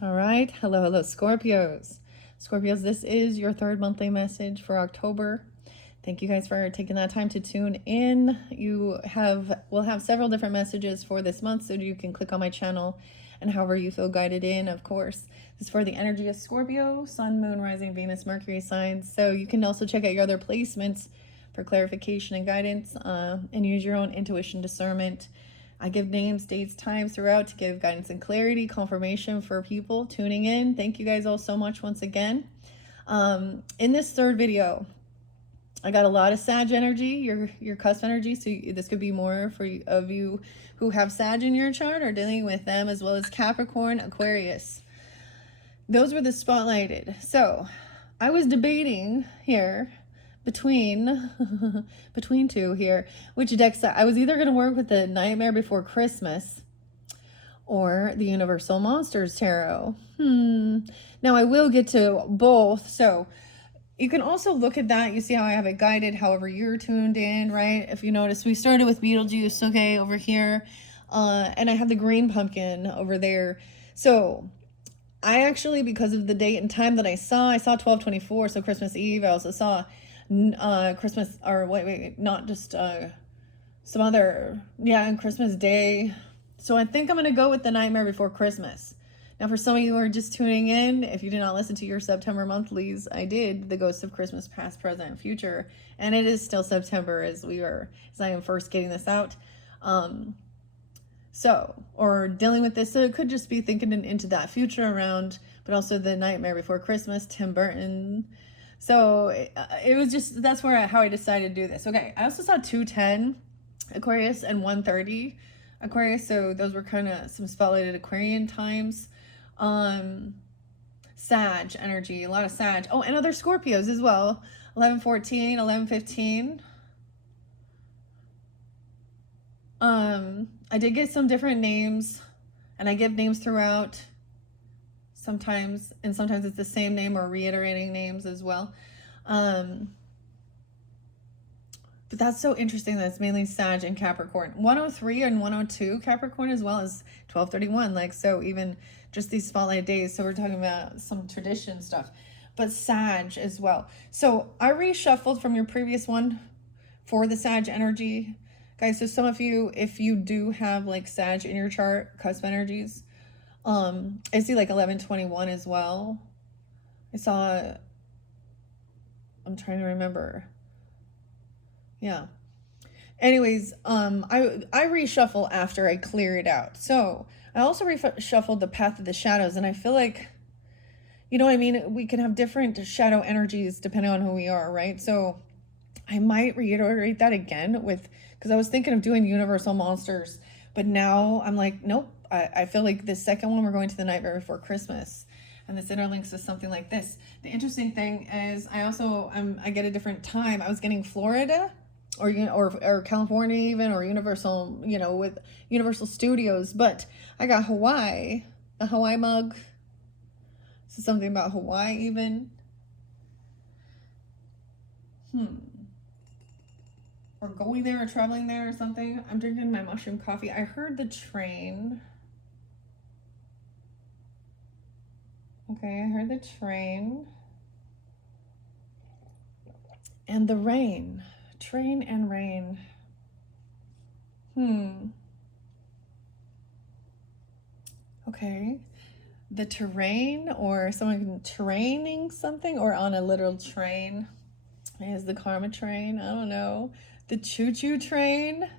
All right. Hello, Scorpios. Scorpios, this is your third monthly message for October. Thank you guys for taking that time to tune in. We'll have several different messages for this month, so you can click on my channel and however you feel guided in, of course. This is for the energy of Scorpio, Sun, Moon, Rising, Venus, Mercury signs. So you can also check out your other placements for clarification and guidance, and use your own intuition discernment. I give names, dates, times throughout to give guidance and clarity, confirmation for people tuning in. Thank you guys all so much once again. In this third video, I got a lot of Sag energy, your cusp energy. So this could be more for of you who have Sag in your chart or dealing with them, as well as Capricorn, Aquarius. Those were the spotlighted. So I was debating here between two here, which decks I was either going to work with the Nightmare Before Christmas or the Universal Monsters Tarot. Now I will get to both, so you can also look at that. You see how I have it guided however you're tuned in, right? If you notice, we started with Beetlejuice, okay, over here, and I have the green pumpkin over there. So I actually, because of the date and time that I saw 12/24, so Christmas Eve. I also saw Christmas, or wait, not just some other, and Christmas Day. So I think I'm going to go with the Nightmare Before Christmas. Now, for some of you who are just tuning in, if you did not listen to your September monthlies, I did the Ghosts of Christmas Past, Present, and Future, and it is still September as I am first getting this out. Or dealing with this, so it could just be thinking into that future around, but also the Nightmare Before Christmas, Tim Burton. So it was just, how I decided to do this. Okay, I also saw 210 Aquarius and 130 Aquarius, so those were kind of some spotlighted Aquarian times. Sag energy, a lot of Sag. Oh, and other Scorpios as well. 11/14, 11/15. I did get some different names, and I give names throughout sometimes, and sometimes it's the same name or reiterating names as well. But that's so interesting that it's mainly Sag and Capricorn. 103 and 102 Capricorn, as well as 12/31. Like, so even just these spotlight days. So we're talking about some tradition stuff, but Sag as well. So I reshuffled from your previous one for the Sag energy, guys. So some of you, if you do have like Sag in your chart, cusp energies, I see like 11/21 as well. I'm trying to remember. Yeah. Anyways, I reshuffle after I clear it out. So I also reshuffled the Path of the Shadows, and I feel like, you know what I mean? We can have different shadow energies depending on who we are, right? So I might reiterate that again because I was thinking of doing Universal Monsters, but now I'm like, nope. I feel like the second one, we're going to the Nightmare Before Christmas, and this interlinks to something like this. The interesting thing is I get a different time. I was getting Florida or California even, or Universal, with Universal Studios, but I got Hawaii, a Hawaii mug. So something about Hawaii even. Or going there or traveling there or something. I'm drinking my mushroom coffee. I heard the train. Okay, I heard the train. And the rain. Train and rain. Okay. The terrain, or someone training something, or on a literal train. Is the karma train? I don't know. The choo-choo train.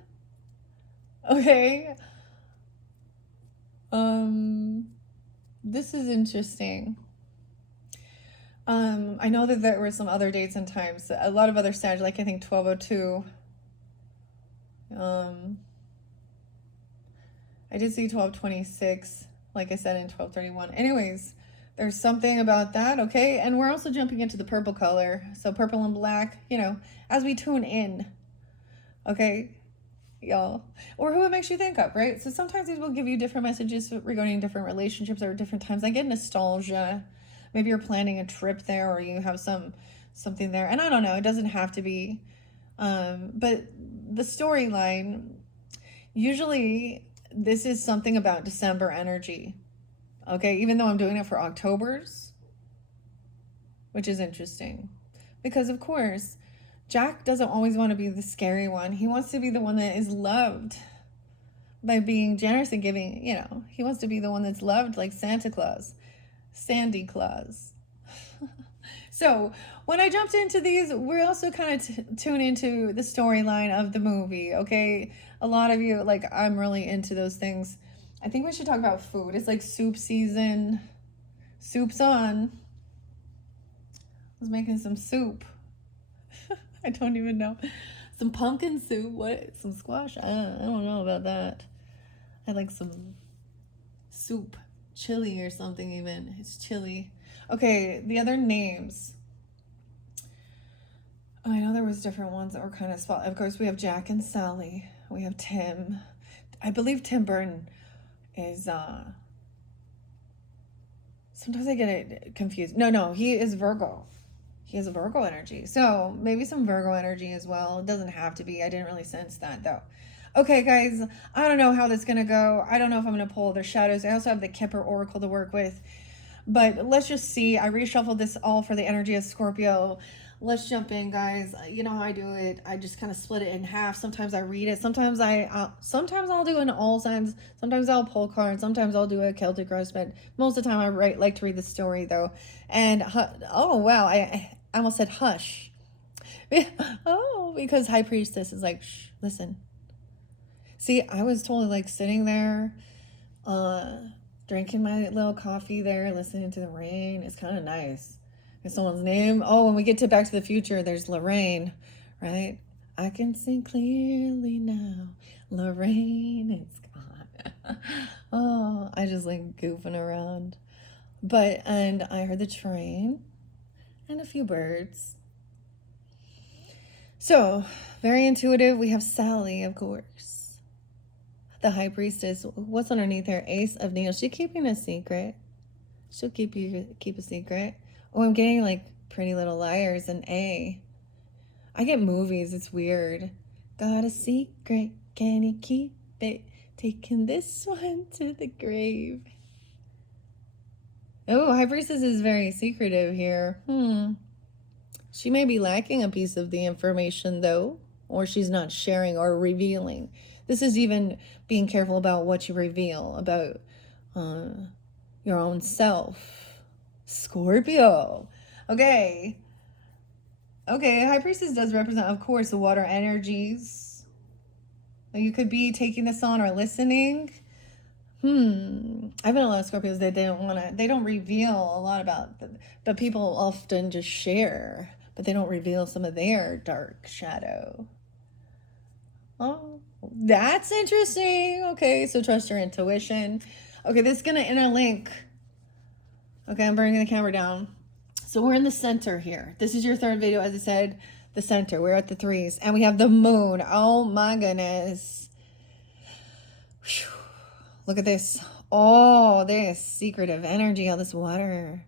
Okay. This is interesting. I know that there were some other dates and times. A lot of other Sag, like I think 12/02. I did see 12/26, like I said, in 12/31. Anyways, there's something about that, okay? And we're also jumping into the purple color. So purple and black, as we tune in, okay, y'all? Or who it makes you think of, right? So sometimes these will give you different messages regarding different relationships or different times. I get nostalgia. Maybe you're planning a trip there, or you have something there. And I don't know, it doesn't have to be. But the storyline, usually this is something about December energy. Okay, even though I'm doing it for October's, which is interesting. Because, of course, Jack doesn't always want to be the scary one. He wants to be the one that is loved by being generous and giving, you know, he wants to be the one that's loved like Santa Claus, Sandy Claus. So when I jumped into these, we're also kind of tune into the storyline of the movie, okay? A lot of you, like, I'm really into those things. I think we should talk about food. It's like soup season. Soup's on. I was making some soup. I don't even know. Some pumpkin soup. What? Some squash? I don't know about that. I like some soup. Chili or something even. It's chili. Okay, the other names. I know there was different ones that were kind of spot. Of course, we have Jack and Sally. We have Tim. I believe Tim Burton is sometimes I get it confused. No, he is Virgo. He has a Virgo energy. So maybe some Virgo energy as well. It doesn't have to be. I didn't really sense that though. Okay, guys, I don't know how this is going to go. I don't know if I'm going to pull their shadows. I also have the Kipper Oracle to work with. But let's just see. I reshuffled this all for the energy of Scorpio. Let's jump in, guys. You know how I do it. I just kind of split it in half. Sometimes I read it. Sometimes sometimes I'll do an all signs. Sometimes I'll pull cards. Sometimes I'll do a Celtic rose. But most of the time I like to read the story though. And oh wow, I almost said hush. Oh, because High Priestess is like, shh, listen. See, I was totally like sitting there, drinking my little coffee there, listening to the rain. It's kind of nice. And someone's name. Oh, when we get to Back to the Future, there's Lorraine, right? I can see clearly now. Lorraine is gone. Oh, I just like goofing around. And I heard the train and a few birds. So, very intuitive. We have Sally, of course. The High Priestess. What's underneath her? Ace of Needles. She's keeping a secret. She'll keep a secret. Oh, I'm getting like Pretty Little Liars and A. I get movies. It's weird. Got a secret. Can you keep it? Taking this one to the grave. Oh, High Priestess is very secretive here. She may be lacking a piece of the information though, or she's not sharing or revealing. This is even being careful about what you reveal about your own self. Scorpio. Okay, High Priestess does represent, of course, the water energies. You could be taking this on or listening. I've been a lot of Scorpios that they don't reveal a lot about them, but people often just share, but they don't reveal some of their dark shadow. Oh, that's interesting. Okay, so trust your intuition. Okay, this is gonna interlink. Okay, I'm bringing the camera down. So we're in the center here. This is your third video, as I said, the center. We're at the threes, and we have the moon. Oh my goodness. Whew. Look at this. Oh, this secretive energy, all this water.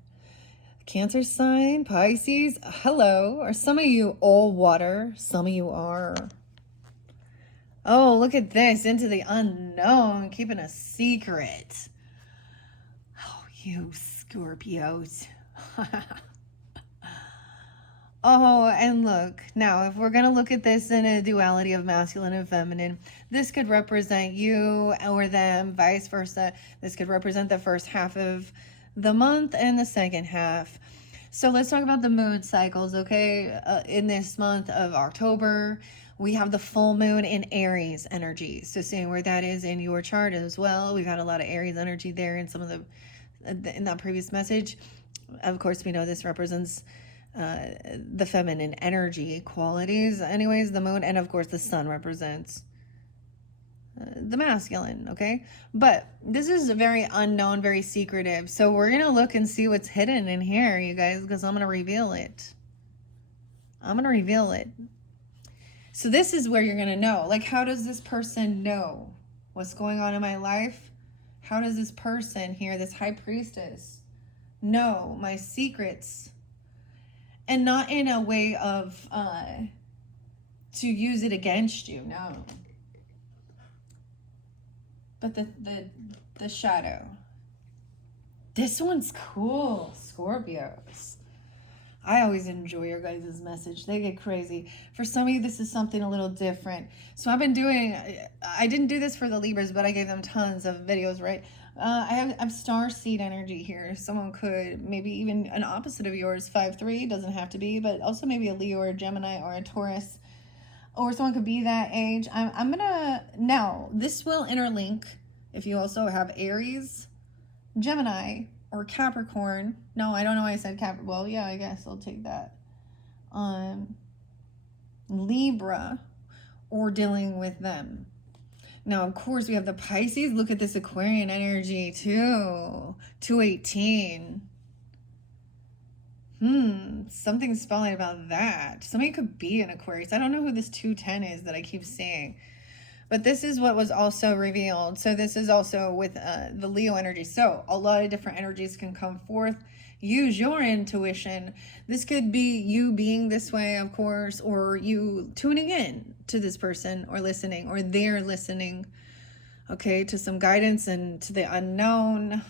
Cancer sign, Pisces. Hello. Are some of you all water? Some of you are. Oh, look at this. Into the unknown. Keeping a secret. Oh, you Scorpios. Oh, and look, now if we're going to look at this in a duality of masculine and feminine, this could represent you or them, vice versa. This could represent the first half of the month and the second half. So let's talk about the moon cycles, okay? In this month of October, we have the full moon in Aries energy. So seeing where that is in your chart as well. We've had a lot of Aries energy there in some of in that previous message. Of course, we know this represents the feminine energy qualities. Anyways, the moon and of course the sun represents the masculine, okay? But this is very unknown, very secretive. So we're going to look and see what's hidden in here, you guys, because I'm going to reveal it. So this is where you're going to know. Like, how does this person know what's going on in my life? How does this person here, this High Priestess, know my secrets? And not in a way of to use it against you, no. But the shadow. This one's cool, Scorpios. I always enjoy your guys' message. They get crazy. For some of you, this is something a little different. So I've been doing, I didn't do this for the Libras, but I gave them tons of videos, right? I have star seed energy here. Someone could, maybe even an opposite of yours, 5-3, doesn't have to be, but also maybe a Leo or a Gemini or a Taurus. Or someone could be that age. I'm going to, now, this will interlink if you also have Aries, Gemini, or Capricorn. No, I don't know why I said Cap. Well, yeah, I guess I'll take that. Libra, or dealing with them. Now, of course, we have the Pisces. Look at this Aquarian energy, too. 218. Something's spelling about that. Somebody could be an Aquarius. I don't know who this 210 is that I keep seeing. But this is what was also revealed. So this is also with the Leo energy. So a lot of different energies can come forth. Use your intuition. This could be you being this way, of course, or you tuning in to this person or listening, or they're listening, okay, to some guidance and to the unknown.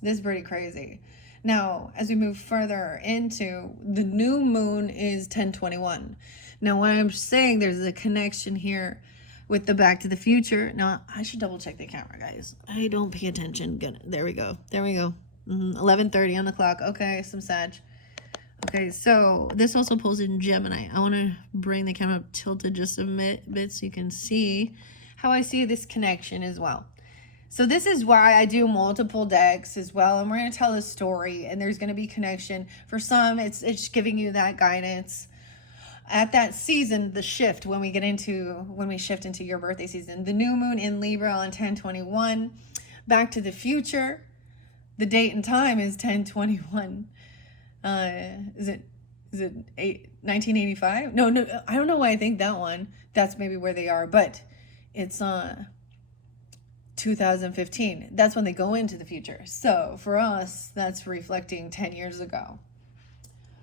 This is pretty crazy. Now, as we move further into the new moon is 1021. Now, when I'm saying there's a connection here with the Back to the Future. Now, I should double check the camera, guys. I don't pay attention. Good. There we go. There we go. 11:30 on the clock. Okay, some Sag. Okay, so this also pulls in Gemini. I want to bring the camera up tilted just a bit so you can see how I see this connection as well. So this is why I do multiple decks as well, and we're going to tell a story, and there's going to be connection. For some, it's giving you that guidance at that season, the shift, when we shift into your birthday season. The new moon in Libra on 1021. Back to the Future. The date and time is 1021. Is it 1985? No, I don't know why I think that one. That's maybe where they are, but it's 2015. That's when they go into the future. So for us, that's reflecting 10 years ago.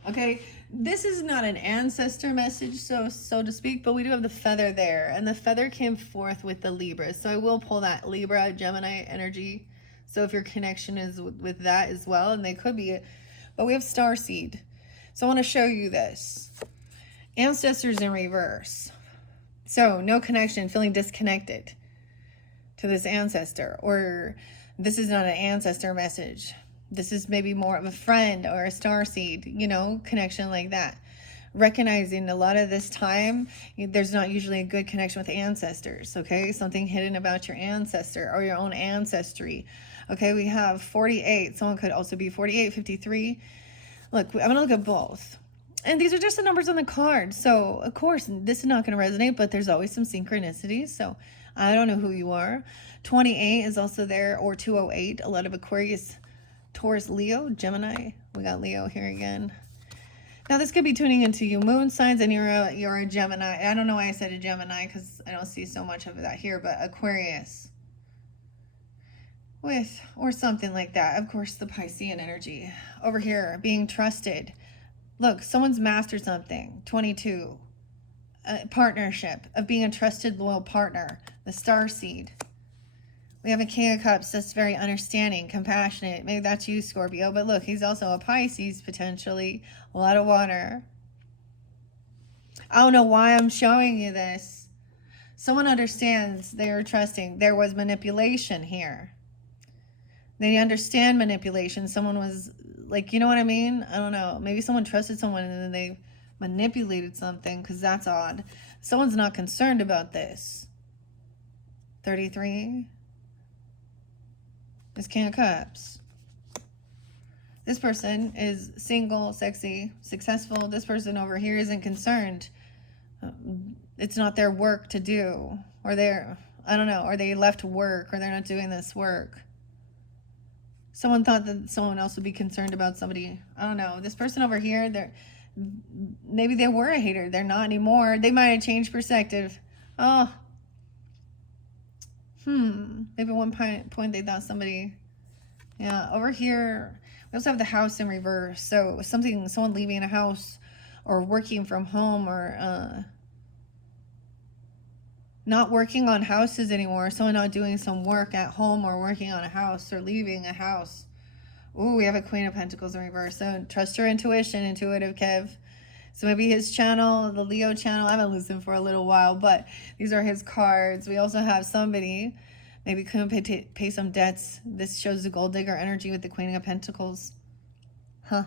Okay, this is not an ancestor message, so to speak, but we do have the feather there, and the feather came forth with the Libra. So I will pull that Libra, Gemini energy. So if your connection is with that as well, and they could be, but we have star seed. So I want to show you this. Ancestors in reverse. So no connection, feeling disconnected to this ancestor, or this is not an ancestor message. This is maybe more of a friend or a star seed, connection like that. Recognizing a lot of this time, there's not usually a good connection with ancestors, okay? Something hidden about your ancestor or your own ancestry. Okay, we have 48. Someone could also be 48, 53. Look, I'm going to look at both. And these are just the numbers on the card. So, of course, this is not going to resonate, but there's always some synchronicities. So, I don't know who you are. 28 is also there, or 208. A lot of Aquarius, Taurus, Leo, Gemini. We got Leo here again. Now, this could be tuning into you moon signs, and you're a Gemini. I don't know why I said a Gemini, because I don't see so much of that here, but Aquarius. Or something like that. Of course, the Piscean energy. Over here, being trusted. Look, someone's mastered something. 22. A partnership, of being a trusted, loyal partner. The star seed. We have a King of Cups that's very understanding, compassionate. Maybe that's you, Scorpio. But look, he's also a Pisces, potentially. A lot of water. I don't know why I'm showing you this. Someone understands, they're trusting. There was manipulation here. They understand manipulation. Someone was like, you know what I mean? I don't know. Maybe someone trusted someone and then they manipulated something, because that's odd. Someone's not concerned about this. 33 is King of Cups. This person is single, sexy, successful. This person over here isn't concerned. It's not their work to do, or I don't know, or they left work, or they're not doing this work. Someone thought that someone else would be concerned about somebody. I don't know. This person over here, maybe they were a hater. They're not anymore. They might have changed perspective. Oh. Maybe at one point they thought somebody. Yeah, over here, we also have the house in reverse. So someone leaving a house, or working from home, or not working on houses anymore. Someone not doing some work at home, or working on a house, or leaving a house. Ooh, we have a Queen of Pentacles in reverse. So trust your intuition, intuitive Kev. So maybe his channel, the Leo channel, I haven't listened for a little while, but these are his cards. We also have somebody, maybe couldn't pay some debts. This shows the gold digger energy with the Queen of Pentacles. Huh.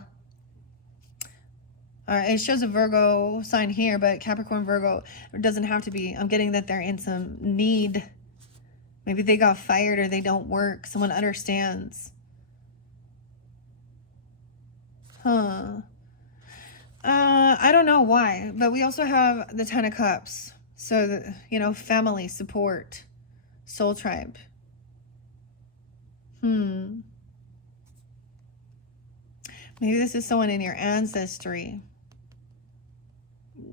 All right, it shows a Virgo sign here, but Capricorn, Virgo, it doesn't have to be. I'm getting that they're in some need. Maybe they got fired or they don't work. Someone understands. Huh. I don't know why, but we also have the Ten of Cups. So, you know, family, support, soul tribe. Maybe this is someone in your ancestry.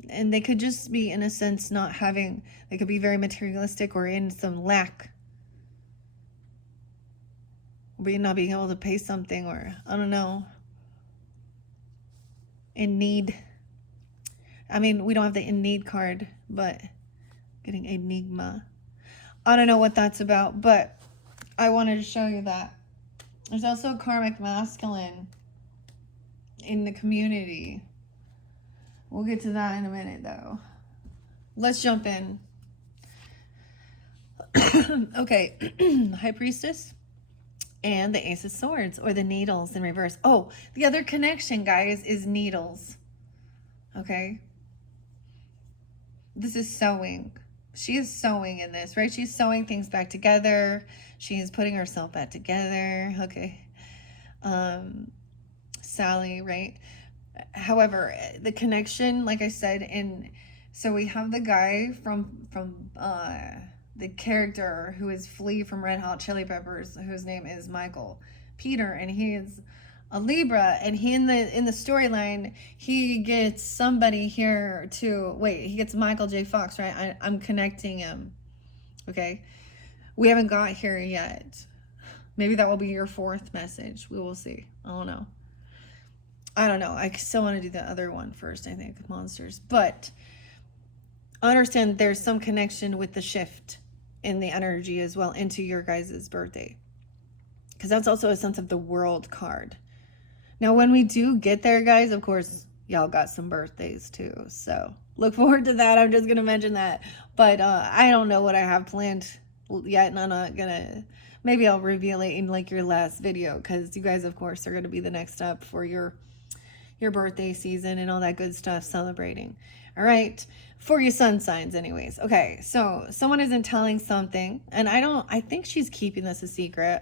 And they could just be, in a sense, not having, they could be very materialistic or in some lack. Or not being able to pay something, or, I don't know, in need. I mean, we don't have the in need card, but getting enigma. I don't know what that's about, but I wanted to show you that. There's also a karmic masculine in the community. We'll get to that in a minute, though. Let's jump in. Okay, High Priestess and the Ace of Swords, or the needles in reverse. Oh, the other connection, guys, is needles. Okay? This is sewing. She is sewing in this, right? She's sewing things back together. She is putting herself back together. Okay. Sally, right? However, the connection, like I said, so we have the guy from the character who is Flea from Red Hot Chili Peppers, whose name is Michael Peter, and he is a Libra, and he in the storyline, he gets somebody here to he gets Michael J. Fox, right? I'm connecting him. Okay, we haven't got here yet. Maybe that will be your fourth message. We will see. I don't know. I still want to do the other one first, I think, monsters. But I understand there's some connection with the shift in the energy as well into your guys' birthday. Because that's also a sense of the world card. Now, when we do get there, guys, of course, y'all got some birthdays too. So look forward to that. I'm just going to mention that. But I don't know what I have planned yet. And I'm not going to... Maybe I'll reveal it in like your last video. Because you guys, of course, are going to be the next up for your birthday season and all that good stuff, celebrating. All right, for your sun signs anyways. Okay, so someone isn't telling something, and I think she's keeping this a secret,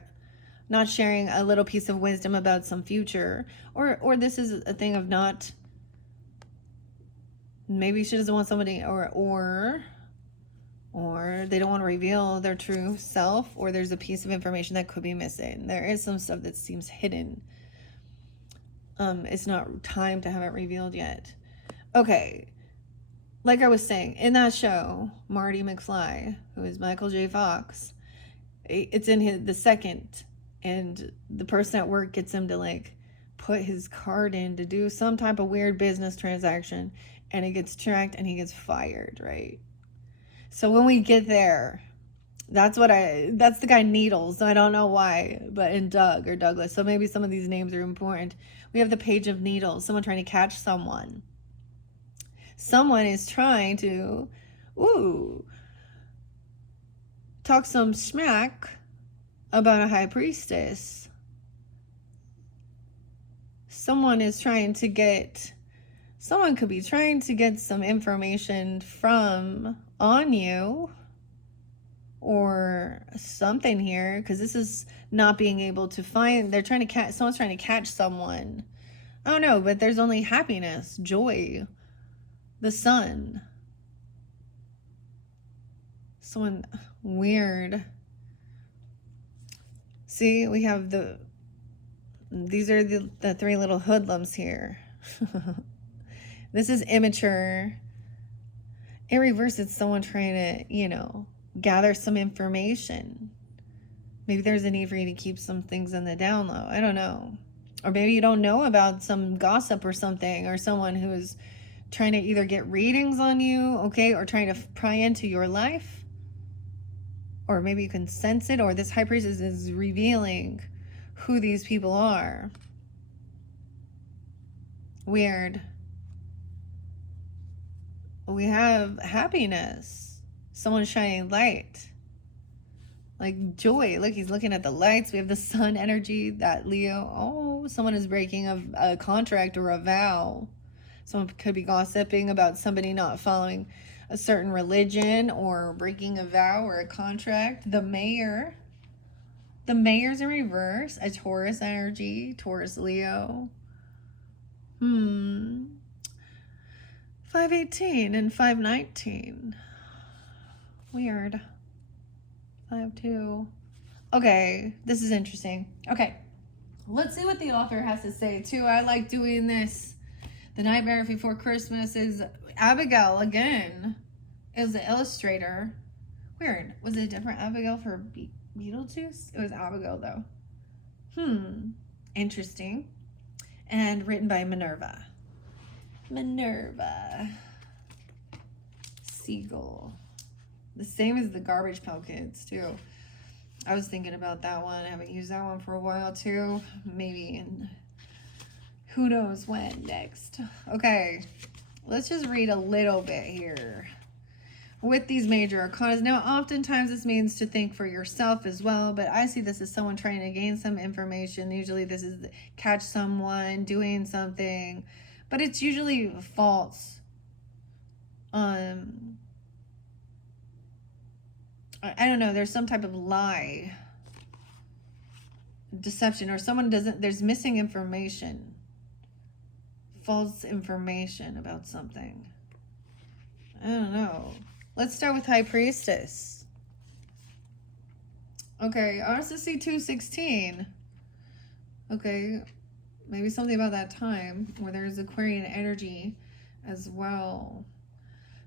not sharing a little piece of wisdom about some future, or this is a thing of not, maybe she doesn't want somebody, or they don't want to reveal their true self, or there's a piece of information that could be missing. There is some stuff that seems hidden. It's not time to have it revealed yet. Okay. Like I was saying, in that show, Marty McFly, who is Michael J. Fox, it's in the second, and the person at work gets him to like put his card in to do some type of weird business transaction, and it gets tracked and he gets fired, right? So when we get there, that's the guy Needles. I don't know why, but in Doug or Douglas. So maybe some of these names are important. We have the Page of Needles, someone trying to catch someone. Someone is trying to, talk some smack about a high priestess. Someone could be trying to get some information on you. Or something here, because this is not being able to find. Someone's trying to catch someone. I don't know, but there's only happiness, joy, the sun. Someone weird. See, we have these are the three little hoodlums here. This is immature. In reverse, it's someone trying to, gather some information. Maybe there's a need for you to keep some things in the down low. I don't know. Or maybe you don't know about some gossip or something, or someone who is trying to either get readings on you, okay, or trying to pry into your life. Or maybe you can sense it, or this high priestess is revealing who these people are. Weird. We have happiness. Someone shining light. Like joy. Look, he's looking at the lights. We have the sun energy, that Leo. Oh, someone is breaking a contract or a vow. Someone could be gossiping about somebody not following a certain religion or breaking a vow or a contract. The mayor. The mayor's in reverse. A Taurus energy. Taurus Leo. 518 and 519. Weird. 5-2. Okay, this is interesting. Okay, let's see what the author has to say too. I like doing this. The Nightmare Before Christmas is Abigail again. Is the illustrator. Weird. Was it a different Abigail for Beetlejuice? It was Abigail though. Interesting. And written by Minerva. Minerva. Siegel. The same as the Garbage Pail Kids, too. I was thinking about that one. I haven't used that one for a while, too. Maybe in who knows when next. Okay, let's just read a little bit here. With these major arcanas, now oftentimes this means to think for yourself as well, but I see this as someone trying to gain some information. Usually this is catch someone doing something, but it's usually false. I don't know, there's some type of lie, deception, or someone doesn't, there's missing information, false information about something. I don't know. Let's start with High Priestess. Okay, RCC 216. Okay, maybe something about that time where there's Aquarian energy as well.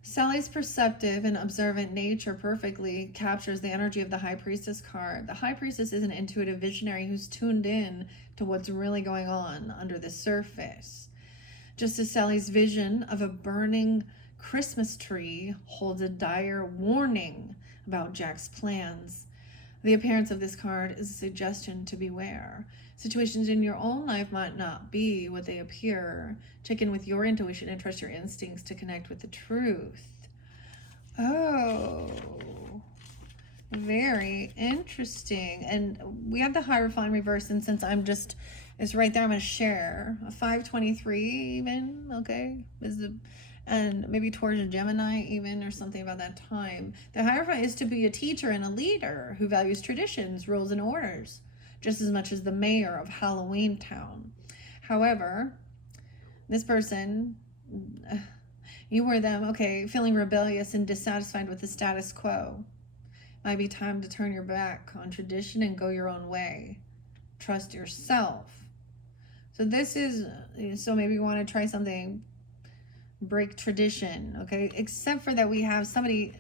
Sally's perceptive and observant nature perfectly captures the energy of the High Priestess card. The High Priestess is an intuitive visionary who's tuned in to what's really going on under the surface. Just as Sally's vision of a burning Christmas tree holds a dire warning about Jack's plans, the appearance of this card is a suggestion to beware. Situations in your own life might not be what they appear. Check in with your intuition and trust your instincts to connect with the truth. Oh, very interesting. And we have the Hierophant reverse, and since it's right there, I'm going to share a 523 even, okay? And maybe towards a Gemini even, or something about that time. The Hierophant is to be a teacher and a leader who values traditions, rules, and orders, just as much as the mayor of Halloween Town. However, this person, you were them, okay, feeling rebellious and dissatisfied with the status quo. Might be time to turn your back on tradition and go your own way. Trust yourself. So maybe you want to try something, break tradition, okay? Except for that we have somebody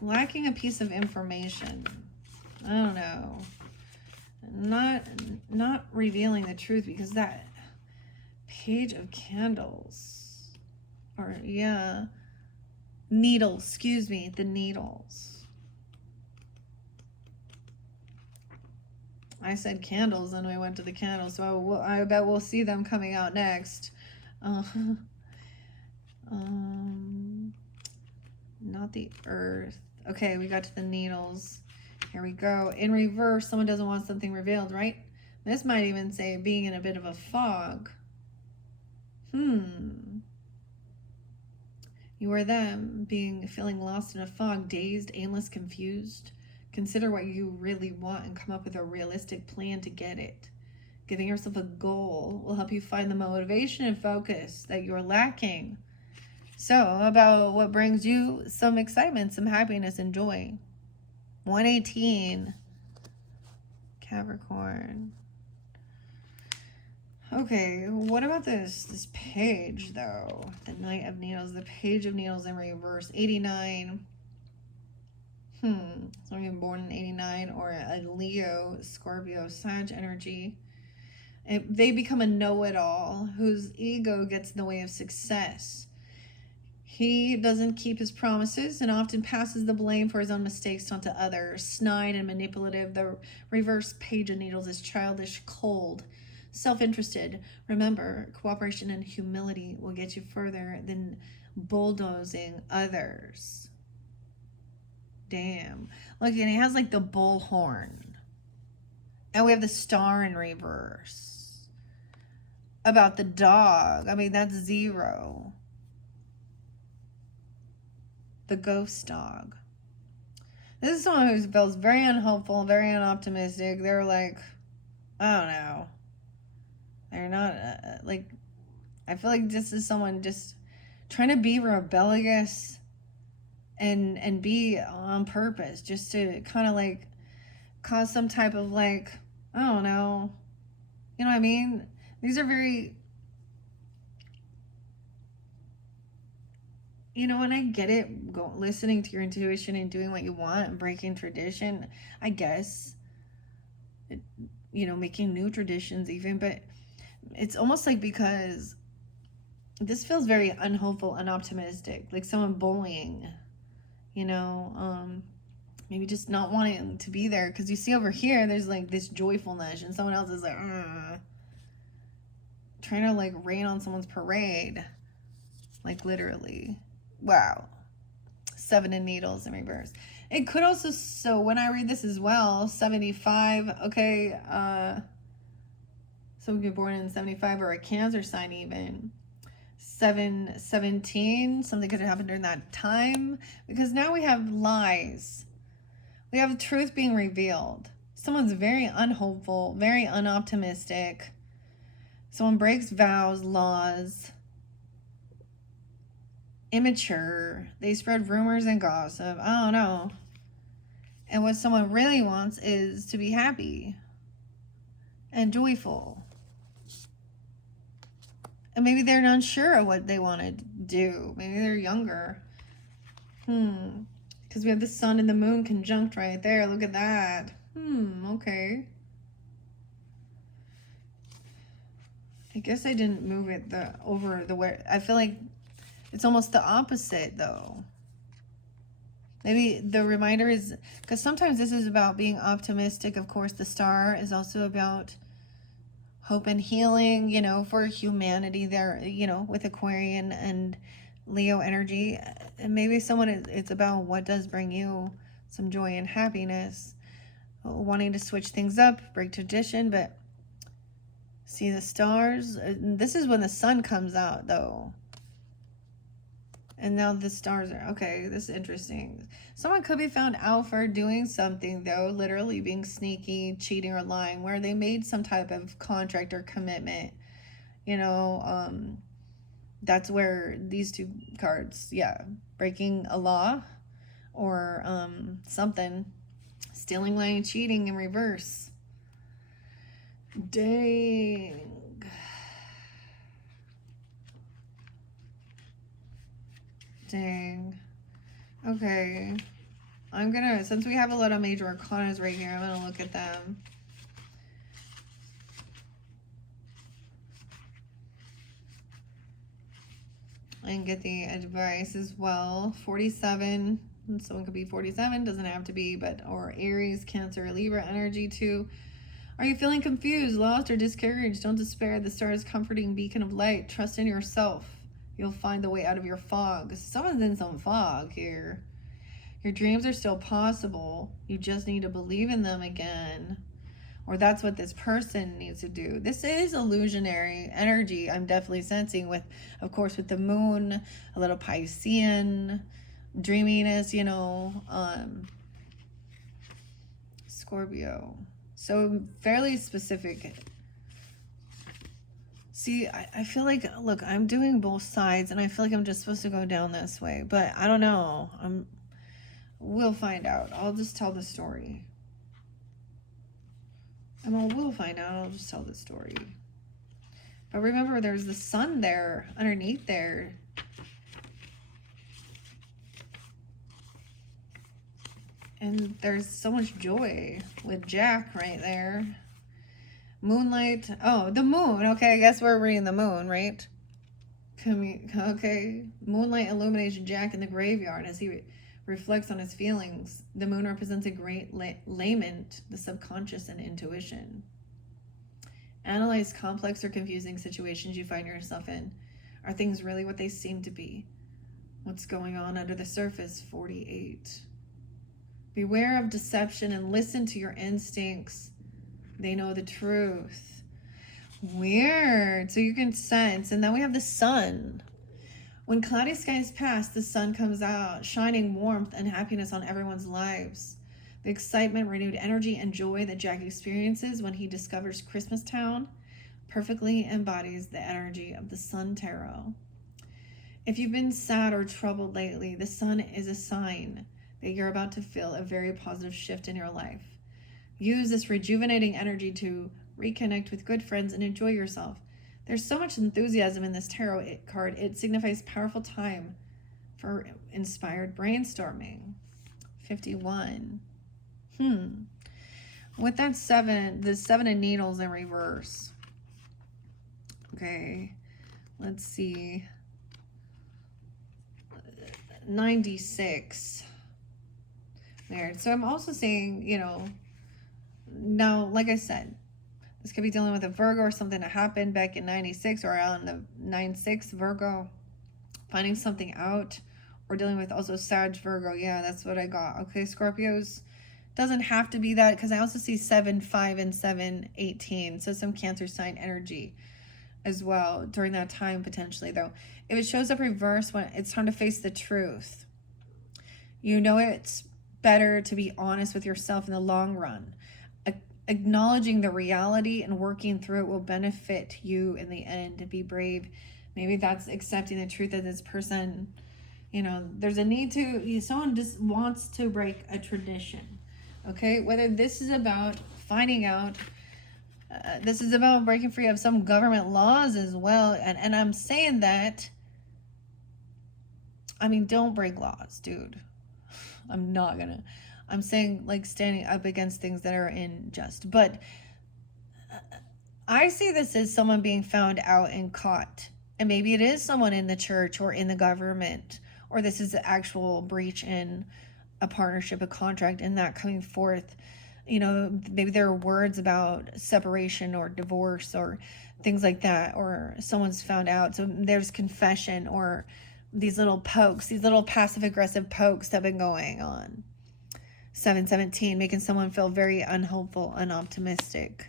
lacking a piece of information. I don't know. Not revealing the truth, because that Page of Candles, or yeah, needles, excuse me, the needles. I said candles and we went to the candles, so I bet we'll see them coming out next. Not the earth. Okay, we got to the needles. Here we go. In reverse, someone doesn't want something revealed, right? This might even say being in a bit of a fog. You or them feeling lost in a fog, dazed, aimless, confused. Consider what you really want and come up with a realistic plan to get it. Giving yourself a goal will help you find the motivation and focus that you're lacking. So, about what brings you some excitement, some happiness and joy. 118. Capricorn. Okay, what about this page, though? The Knight of Needles, the Page of Needles in reverse. 89. Someone born in 89, or a Leo, Scorpio, Sag energy. They become a know-it-all whose ego gets in the way of success. He doesn't keep his promises and often passes the blame for his own mistakes onto others. Snide and manipulative. The reverse page of needles is childish, cold, self-interested. Remember, cooperation and humility will get you further than bulldozing others. Damn. Look, and he has like the bullhorn. And we have the star in reverse. About the dog. I mean, that's 0. The ghost dog. This is someone who feels very unhopeful, very unoptimistic. They're like, I don't know. They're not, like, I feel like this is someone just trying to be rebellious and be on purpose, just to kind of like cause some type of like, I don't know. You know what I mean? These are very, you know, and I get it, listening to your intuition and doing what you want and breaking tradition, I guess, you know, making new traditions even, but it's almost like because this feels very unhopeful, unoptimistic, like someone bullying, you know, maybe just not wanting to be there, because you see over here, there's like this joyfulness, and someone else is like, trying to like rain on someone's parade, like literally. Wow. 7 in needles in reverse. It could also, so when I read this as well, 75, okay, someone could be born in 75 or a Cancer sign even. 7/17, something could have happened during that time, because now we have lies. We have truth being revealed. Someone's very unhopeful, very unoptimistic. Someone breaks vows, laws. Immature. They spread rumors and gossip. I don't know. And what someone really wants is to be happy and joyful. And maybe they're not sure of what they want to do. Maybe they're younger. Because we have the sun and the moon conjunct right there. Look at that. Okay. I guess I didn't move it over the way. I feel like it's almost the opposite, though. Maybe the reminder is, because sometimes this is about being optimistic. Of course, the star is also about hope and healing, you know, for humanity there, you know, with Aquarian and Leo energy. And maybe someone, it's about what does bring you some joy and happiness, wanting to switch things up, break tradition. But see the stars. This is when the sun comes out, though. And now the stars are, okay, this is interesting. Someone could be found out for doing something, though, literally being sneaky, cheating, or lying, where they made some type of contract or commitment. You know, that's where these 2 cards, yeah, breaking a law or something, stealing, lying, cheating in reverse. Dang. Dang. Okay. I'm gonna, since we have a lot of major arcanas right here, I'm gonna look at them. And get the advice as well. 47. Someone could be 47, doesn't have to be, but, or Aries, Cancer, Libra energy too. Are you feeling confused, lost, or discouraged? Don't despair. The star is comforting beacon of light. Trust in yourself. You'll find the way out of your fog. Someone's in some fog here. Your dreams are still possible. You just need to believe in them again. Or that's what this person needs to do. This is illusionary energy. I'm definitely sensing with, of course, with the moon, a little Piscean, dreaminess, you know, Scorpio. So fairly specific. See, I feel like, look, I'm doing both sides, and I feel like I'm just supposed to go down this way, but I don't know. We'll find out. I'll just tell the story. We'll find out. I'll just tell the story. But remember, there's the sun there, underneath there. And there's so much joy with Jack right there. Moonlight. Oh, the moon. Okay, I guess we're reading the moon, right? Okay. Moonlight illuminates Jack in the graveyard as he reflects on his feelings. The moon represents a great lament, the subconscious and intuition. Analyze complex or confusing situations you find yourself in. Are things really what they seem to be? What's going on under the surface? 48. Beware of deception and listen to your instincts. They know the truth. Weird. So you can sense. And then we have the sun. When cloudy skies pass, the sun comes out, shining warmth and happiness on everyone's lives. The excitement, renewed energy, and joy that Jack experiences when he discovers Christmastown perfectly embodies the energy of the Sun Tarot. If you've been sad or troubled lately, the sun is a sign that you're about to feel a very positive shift in your life. Use this rejuvenating energy to reconnect with good friends and enjoy yourself. There's so much enthusiasm in this tarot card. It signifies powerful time for inspired brainstorming. 51. With that 7, the 7 of Needles in reverse. Okay, let's see. 96. There. So I'm also saying, now, like I said, this could be dealing with a Virgo or something that happened back in 96 or out in the 9-6 Virgo. Finding something out, or dealing with also Sag Virgo. Yeah, that's what I got. Okay, Scorpios. Doesn't have to be that, because I also see 7, 5, and 7, 18. So some Cancer sign energy as well during that time, potentially, though. If it shows up reverse, when it's time to face the truth, it's better to be honest with yourself in the long run. Acknowledging the reality and working through it will benefit you in the end. To be brave. Maybe that's accepting the truth that this person, there's a need to, someone just wants to break a tradition. Okay, whether this is about finding out, this is about breaking free of some government laws as well. And I'm saying that, don't break laws, dude. I'm saying, like, standing up against things that are unjust. But I see this as someone being found out and caught. And maybe it is someone in the church or in the government, or this is an actual breach in a partnership, a contract, and that coming forth. Maybe there are words about separation or divorce or things like that, or someone's found out. So there's confession, or these little pokes, these little passive-aggressive pokes that have been going on. 7-17, making someone feel very unhopeful, unoptimistic,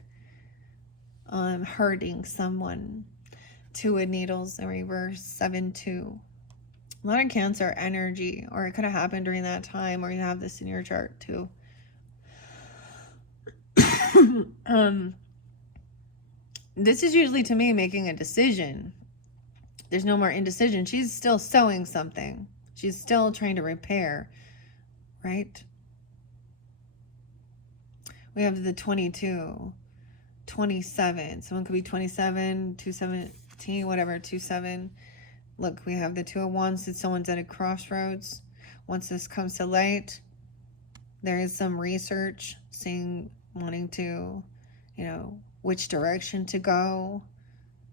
hurting someone. 2 of Needles in reverse. 7-2. A lot of Cancer energy, or it could have happened during that time, or you have this in your chart too. This is usually, to me, making a decision. There's no more indecision. She's still sewing something. She's still trying to repair, right? We have the 22, 27. Someone could be 27, 217, whatever, 27. Look, we have the 2 of Wands. Someone's at a crossroads. Once this comes to light, there is some research, wanting to, which direction to go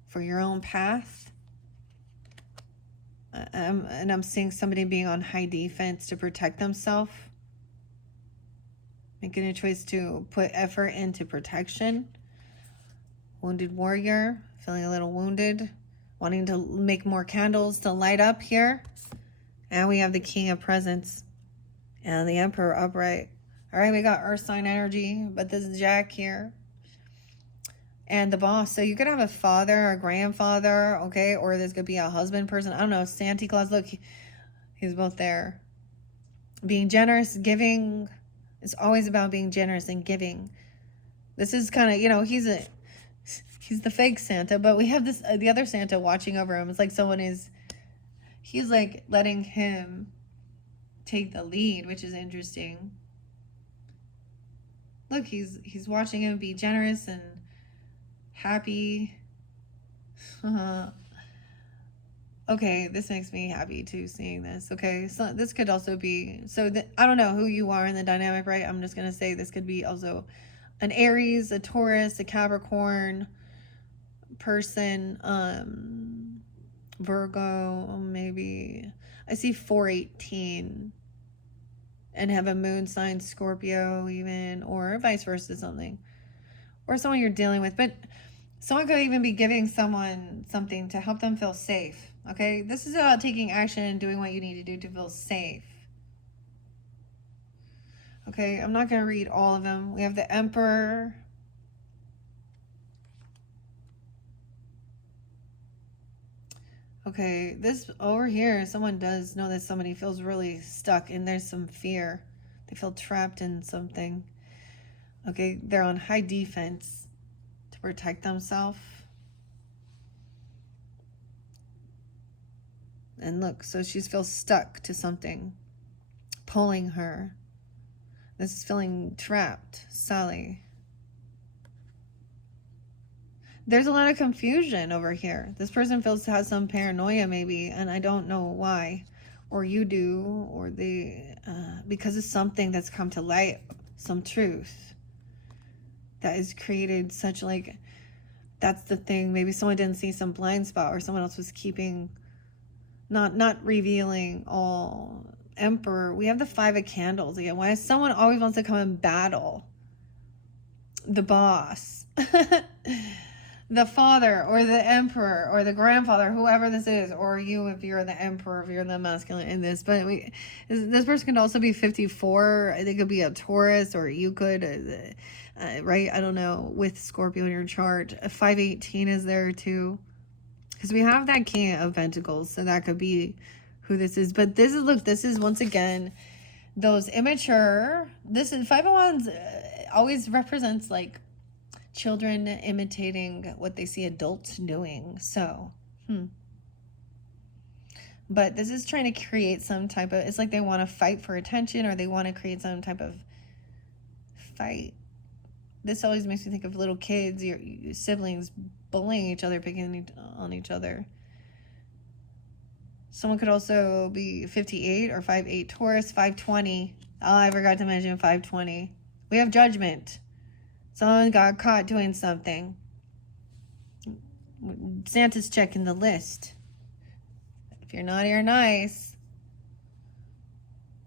for your own path. And I'm seeing somebody being on high defense to protect themselves. Making a choice to put effort into protection. Wounded warrior, feeling a little wounded. Wanting to make more candles to light up here. And we have the King of Presents. And the Emperor upright. All right, we got Earth sign energy. But this is Jack here. And the Boss. So you could have a father, a grandfather, okay? Or this could be a husband person. I don't know. Santa Claus. Look, he's both there. Being generous, giving. It's always about being generous and giving. This is kind of, he's the fake Santa, but we have this, the other Santa watching over him. It's like he's like letting him take the lead, which is interesting. Look, he's watching him be generous and happy. Okay, this makes me happy too, seeing this. Okay, so this could also be, I don't know who you are in the dynamic, right? I'm just going to say this could be also an Aries, a Taurus, a Capricorn person, Virgo, maybe. I see 418 and have a moon sign Scorpio even, or vice versa, something. Or someone you're dealing with. But someone could even be giving someone something to help them feel safe. Okay? This is about taking action and doing what you need to do to feel safe. Okay? I'm not going to read all of them. We have the Emperor. Okay, this over here, someone does know that somebody feels really stuck and there's some fear. They feel trapped in something. Okay, they're on high defense to protect themselves. And look, so she feels stuck to something, pulling her. This is feeling trapped, Sally. There's a lot of confusion over here. This person has some paranoia maybe, and I don't know why. Or you do, or they, because of something that's come to light, some truth that has created such like, that's the thing. Maybe someone didn't see some blind spot, or someone else was keeping, not revealing all. Emperor, we have the 5 of Candles again. Why someone always wants to come and battle the boss. The father or the emperor or the grandfather, whoever this is, or you if you're the emperor, if you're the masculine in this. But this person could also be 54. They could be a Taurus, or you could, right? I don't know. With Scorpio in your chart, 518 is there too, because we have that King of Pentacles, so that could be who this is. But this is, look, this is once again those immature. This is 5 of Wands always represents like children imitating what they see adults doing. So, but this is trying to create some type of, it's like they want to fight for attention, or they want to create some type of fight. This always makes me think of little kids, your siblings bullying each other, picking on each other. Someone could also be 58 or 58 Taurus, 520. Oh, I forgot to mention 520. We have Judgment. Someone got caught doing something. Santa's checking the list. If you're naughty or nice,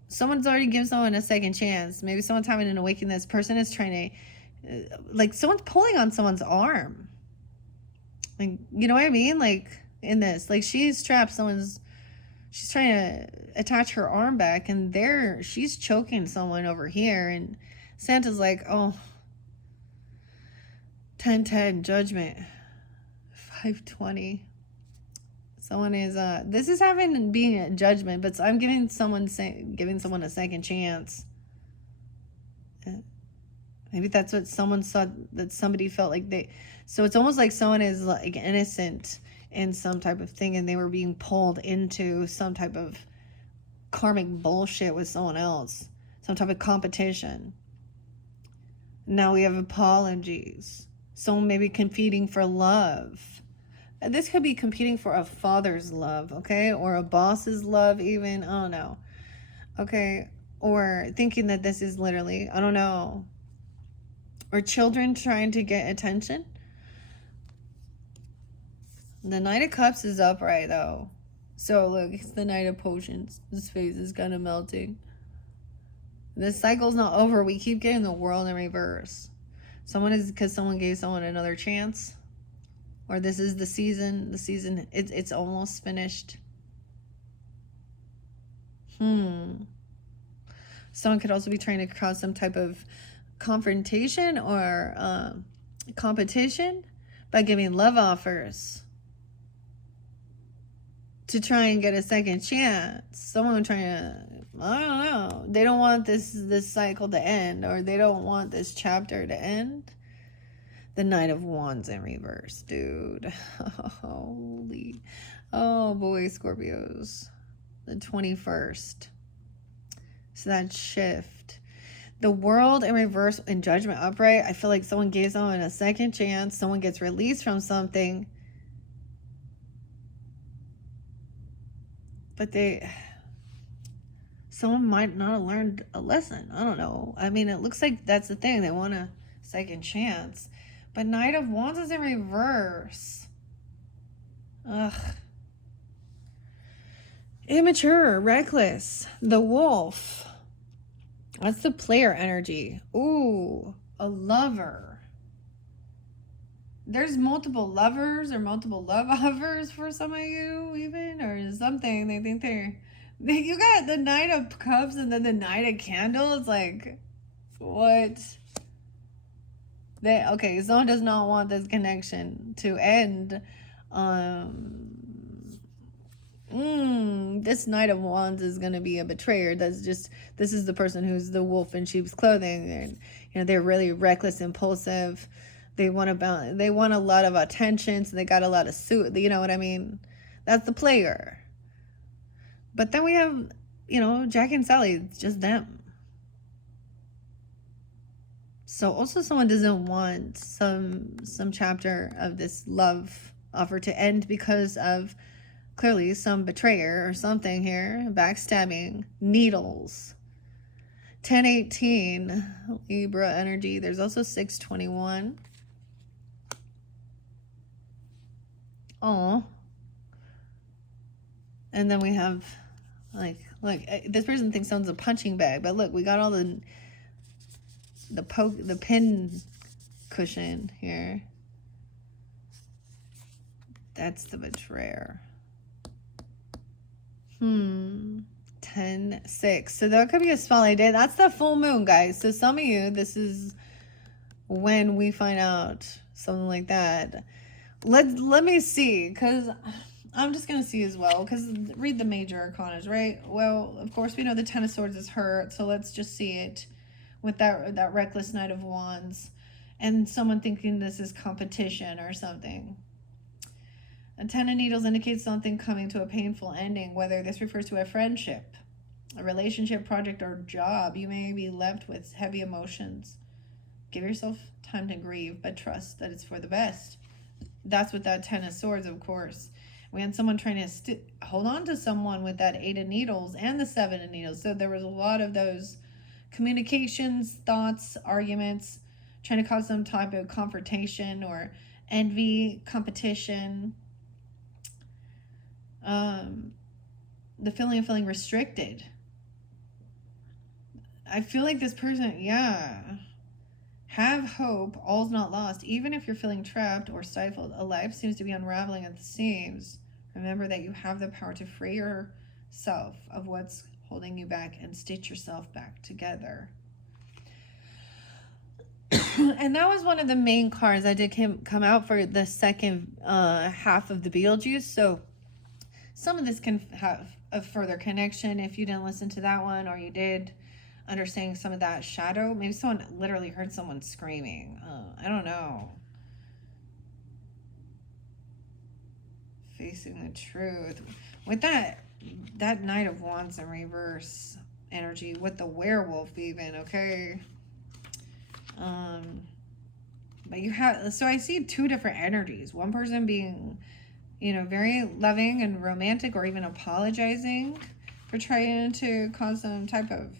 someone's already given someone a second chance. Maybe someone's having an awakening. This person is trying to, like, someone's pulling on someone's arm. Like, you know what I mean? Like, in this, like, she's trapped. She's trying to attach her arm back, and she's choking someone over here, and Santa's like, oh, 1010, Judgment, 520. Someone is this is having being a judgment, but I'm giving someone a second chance. Maybe that's what someone saw, that somebody felt like so it's almost like someone is like innocent in some type of thing, and they were being pulled into some type of karmic bullshit with someone else, some type of competition. Now we have apologies. Someone may be competing for love. This could be competing for a father's love, okay? Or a boss's love even. I don't know. Okay? Or thinking that this is literally, I don't know. Or children trying to get attention. The Knight of Cups is upright though. So look, it's the Knight of Potions. His face is kind of melting. This cycle's not over. We keep getting the World in reverse. Because someone gave someone another chance, or this is the season. It's almost finished. Someone could also be trying to cause some type of confrontation or competition by giving love offers to try and get a second chance. Someone trying to, I don't know. They don't want this cycle to end, or they don't want this chapter to end. The Knight of Wands in reverse, dude. Holy. Oh boy, Scorpios. The 21st. So that shift. The World in reverse and Judgment upright. I feel like someone gave someone a second chance. Someone gets released from something. But someone might not have learned a lesson. I don't know. I mean, it looks like that's the thing. They want a second chance. But Knight of Wands is in reverse. Ugh. Immature, reckless, the wolf. That's the player energy. Ooh, a lover. There's multiple lovers or multiple love hovers for some of you, even, or something. They think you got the Knight of Cups and then the Knight of Candles. Like, what? Okay, someone does not want this connection to end. This Knight of Wands is going to be a betrayer. This is the person who's the wolf in sheep's clothing. And they're really reckless, impulsive. They want a lot of attention, so they got a lot of suit. You know what I mean? That's the player. But then we have, Jack and Sally. It's just them. So also someone doesn't want some chapter of this love offer to end because of clearly some betrayer or something here. Backstabbing. Needles. 1018. Libra energy. There's also 621. Oh. And then we have this person thinks someone's a punching bag, but look, we got all the pin cushion here. That's the betrayer. 10-6. So that could be a spotlight day. That's the full moon, guys. So some of you, this is when we find out something like that. Let me see, because I'm just going to see as well, because read the major arcanas, right? Well, of course, we know the Ten of Swords is hurt, so let's just see it with that reckless Knight of Wands and someone thinking this is competition or something. A Ten of Needles indicates something coming to a painful ending, whether this refers to a friendship, a relationship, project, or job. You may be left with heavy emotions. Give yourself time to grieve, but trust that it's for the best. That's with that Ten of Swords, of course. We had someone trying to hold on to someone with that Eight of Needles and the Seven of Needles. So there was a lot of those communications, thoughts, arguments, trying to cause some type of confrontation or envy, competition. The feeling of feeling restricted. I feel like this person, have hope, all's not lost. Even if you're feeling trapped or stifled, a life seems to be unraveling at the seams. Remember that you have the power to free yourself of what's holding you back and stitch yourself back together. And that was one of the main cards I did come out for the second half of the Beetlejuice. So some of this can have a further connection if you didn't listen to that one, or you did, understanding some of that shadow. Maybe someone literally heard someone screaming. I don't know. Facing the truth. With that Knight of Wands in reverse energy, with the werewolf even, okay? But you have, so I see two different energies. One person being, very loving and romantic, or even apologizing for trying to cause some type of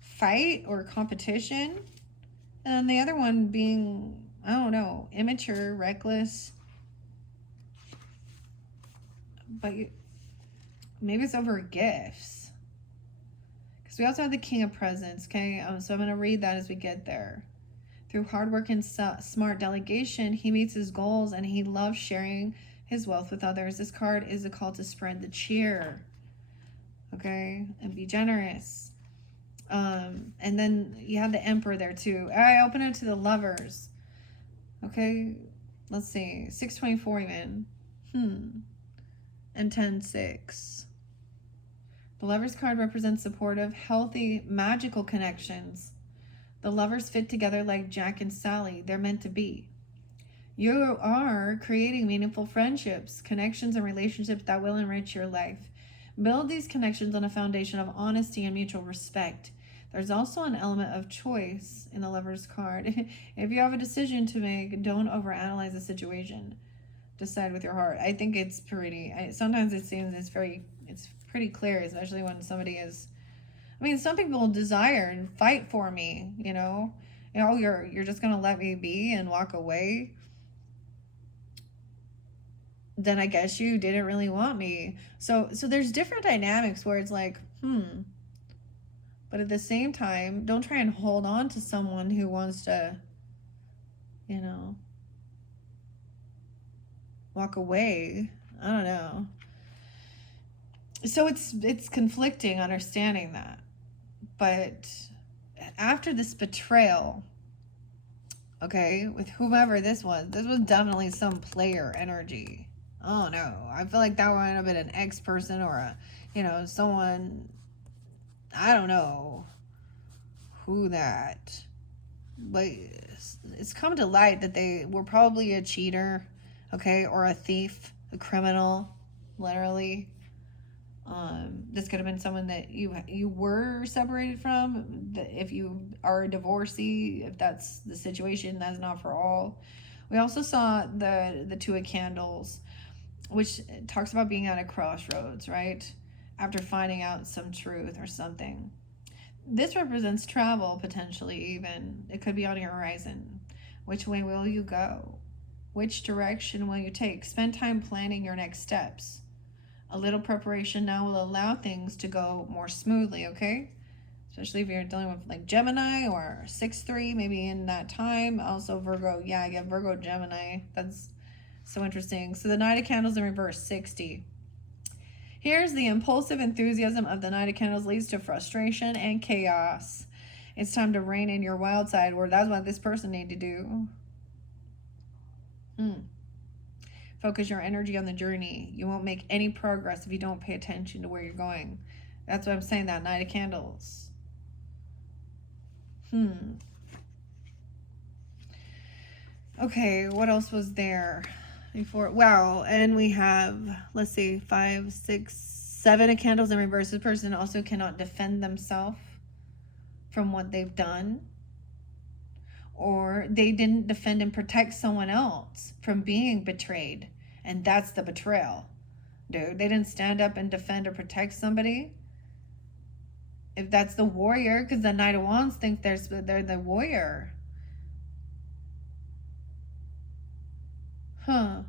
fight or competition, and the other one being, I don't know, immature, reckless, but maybe it's over gifts, because we also have the King of Presents. Okay, so I'm going to read that as we get there. Through hard work and smart delegation, he meets his goals, and he loves sharing his wealth with others. This card is a call to spread the cheer, okay, and be generous. And then you have the Emperor there too. I open it to the Lovers. Okay, let's see, 624 even. And 10-6. The Lovers card represents supportive, healthy, magical connections. The lovers fit together like Jack and Sally. They're meant to be. You are creating meaningful friendships, connections, and relationships that will enrich your life. Build these connections on a foundation of honesty and mutual respect. There's also an element of choice in the Lover's card. If you have a decision to make, don't overanalyze the situation. Decide with your heart. I think it's pretty, sometimes it seems it's pretty clear, especially when somebody is, some people desire and fight for me, you're just going to let me be and walk away. then I guess you didn't really want me. So there's different dynamics where it's like, but at the same time, don't try and hold on to someone who wants to, you know, walk away. I don't know. So it's conflicting understanding that. But after this betrayal, okay, with whomever this was definitely some player energy. Oh no, I feel like that might have been an ex person or someone, I don't know who that, but it's come to light that they were probably a cheater, okay, or a thief, a criminal, literally. This could have been someone that you were separated from. If you are a divorcee, if that's the situation, that's not for all. We also saw the Two of Candles, which talks about being at a crossroads, right? After finding out some truth or something. This represents travel, potentially, even. It could be on your horizon. Which way will you go? Which direction will you take? Spend time planning your next steps. A little preparation now will allow things to go more smoothly, okay? Especially if you're dealing with like Gemini or 6-3, maybe in that time. Also Virgo, yeah, I get Virgo, Gemini. That's so interesting. So the Knight of Candles in reverse, 60. Here's the impulsive enthusiasm of the Knight of Candles leads to frustration and chaos. It's time to rein in your wild side, or that's what this person need to do. Focus your energy on the journey. You won't make any progress if you don't pay attention to where you're going. That's what I'm saying, that Knight of Candles. Okay, what else was there before? Wow, and we have, let's see, 5, 6, 7 of Candles in reverse. This person also cannot defend themselves from what they've done. Or they didn't defend and protect someone else from being betrayed. And that's the betrayal. Dude, they didn't stand up and defend or protect somebody. If that's the warrior, because the Knight of Wands think they're the warrior. A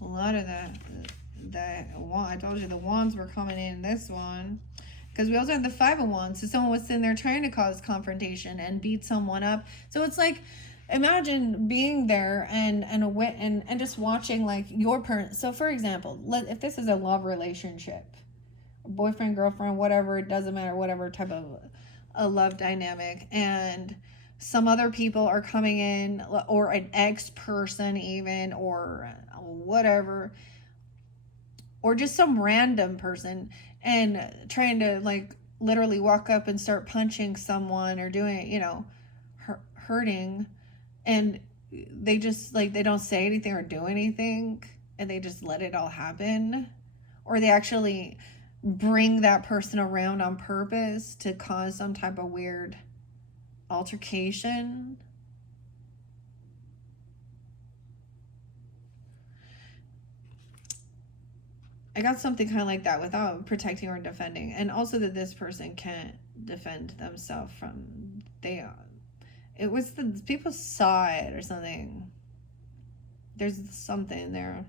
lot of that. I told you the wands were coming in this one. Because we also have the 5 of Wands. So someone was sitting there trying to cause confrontation and beat someone up. So it's like, imagine being there and just watching like your parent. So for example, if this is a love relationship, boyfriend, girlfriend, whatever, it doesn't matter, whatever type of a love dynamic, and some other people are coming in, or an ex person even, or whatever, or just some random person, and trying to like literally walk up and start punching someone or doing, hurting, and they just like, they don't say anything or do anything, and they just let it all happen, or they actually bring that person around on purpose to cause some type of weird altercation. I got something kind of like that without protecting or defending. And also that this person can't defend themselves from, it was the people saw it or something. There's something there.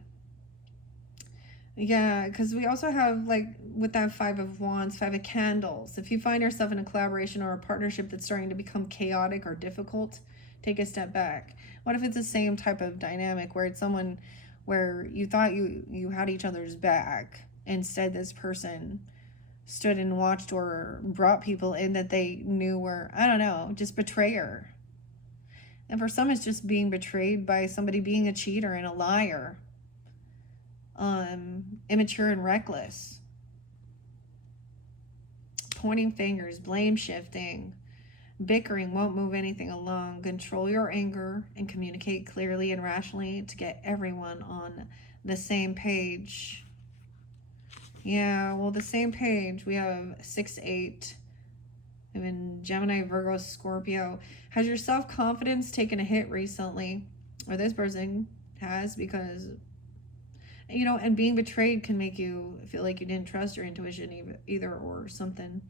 Yeah, because we also have, like, with that 5 of Wands, 5 of Candles. If you find yourself in a collaboration or a partnership that's starting to become chaotic or difficult, take a step back. What if it's the same type of dynamic where it's someone where you thought you had each other's back? Instead, this person stood and watched or brought people in that they knew were, I don't know, just betrayer. And for some, it's just being betrayed by somebody being a cheater and a liar. Immature and reckless, pointing fingers, blame shifting, bickering won't move anything along. Control your anger and communicate clearly and rationally to get everyone on the same page. Yeah, well, the same page. We have 6, 8. I mean, Gemini, Virgo, Scorpio. Has your self-confidence taken a hit recently? Or this person has, because and being betrayed can make you feel like you didn't trust your intuition either, or something.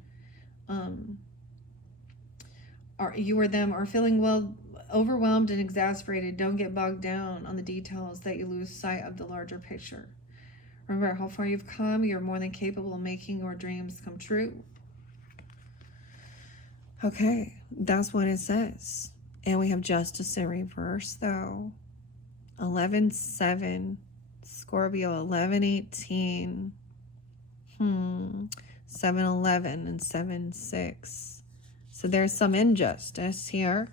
Or you or them are feeling, well, overwhelmed and exasperated. Don't get bogged down on the details that you lose sight of the larger picture. Remember how far you've come. You're more than capable of making your dreams come true. Okay, that's what it says. And we have justice in reverse, though. 11-7. Scorpio, 11-18. 7-11 and 7-6. So there's some injustice here.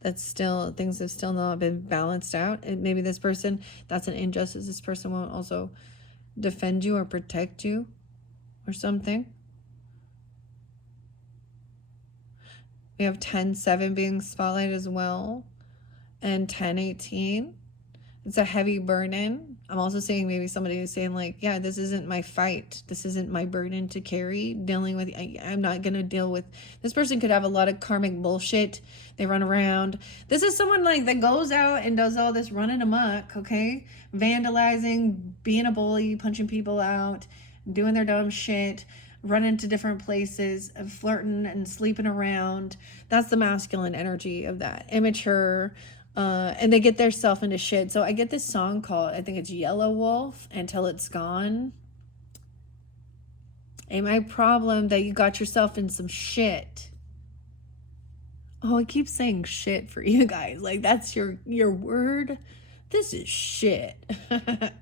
That's still, things have still not been balanced out. And maybe this person, that's an injustice. This person won't also defend you or protect you or something. We have 10-7 being spotlighted as well. And 10-18. It's a heavy burden. I'm also saying maybe somebody is saying like, yeah, this isn't my fight. This isn't my burden to carry. Dealing with, I'm not going to deal with, this person could have a lot of karmic bullshit. They run around. This is someone like that goes out and does all this running amok, okay? Vandalizing, being a bully, punching people out, doing their dumb shit, running to different places, flirting and sleeping around. That's the masculine energy of that. Immature, and they get their self into shit. So I get this song called, I think it's Yellow Wolf, Until It's Gone. Ain't my problem that you got yourself in some shit. Oh, I keep saying shit for you guys. Like, that's your word. This is shit. I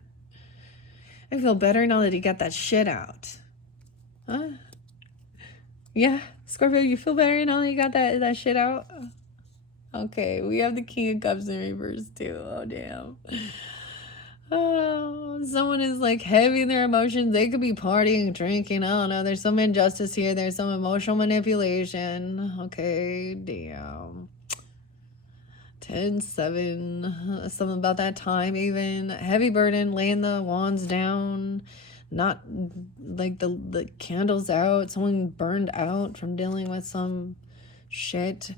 feel better now that you got that shit out. Huh? Yeah, Scorpio, you feel better now that you got that shit out? Okay, we have the King of Cups in reverse too. Oh, damn. Oh, someone is like heavy in their emotions. They could be partying, drinking. I don't know. There's some injustice here. There's some emotional manipulation. Okay, damn. 10-7. Something about that time even. Heavy burden, laying the wands down. Not like the candles out. Someone burned out from dealing with some shit.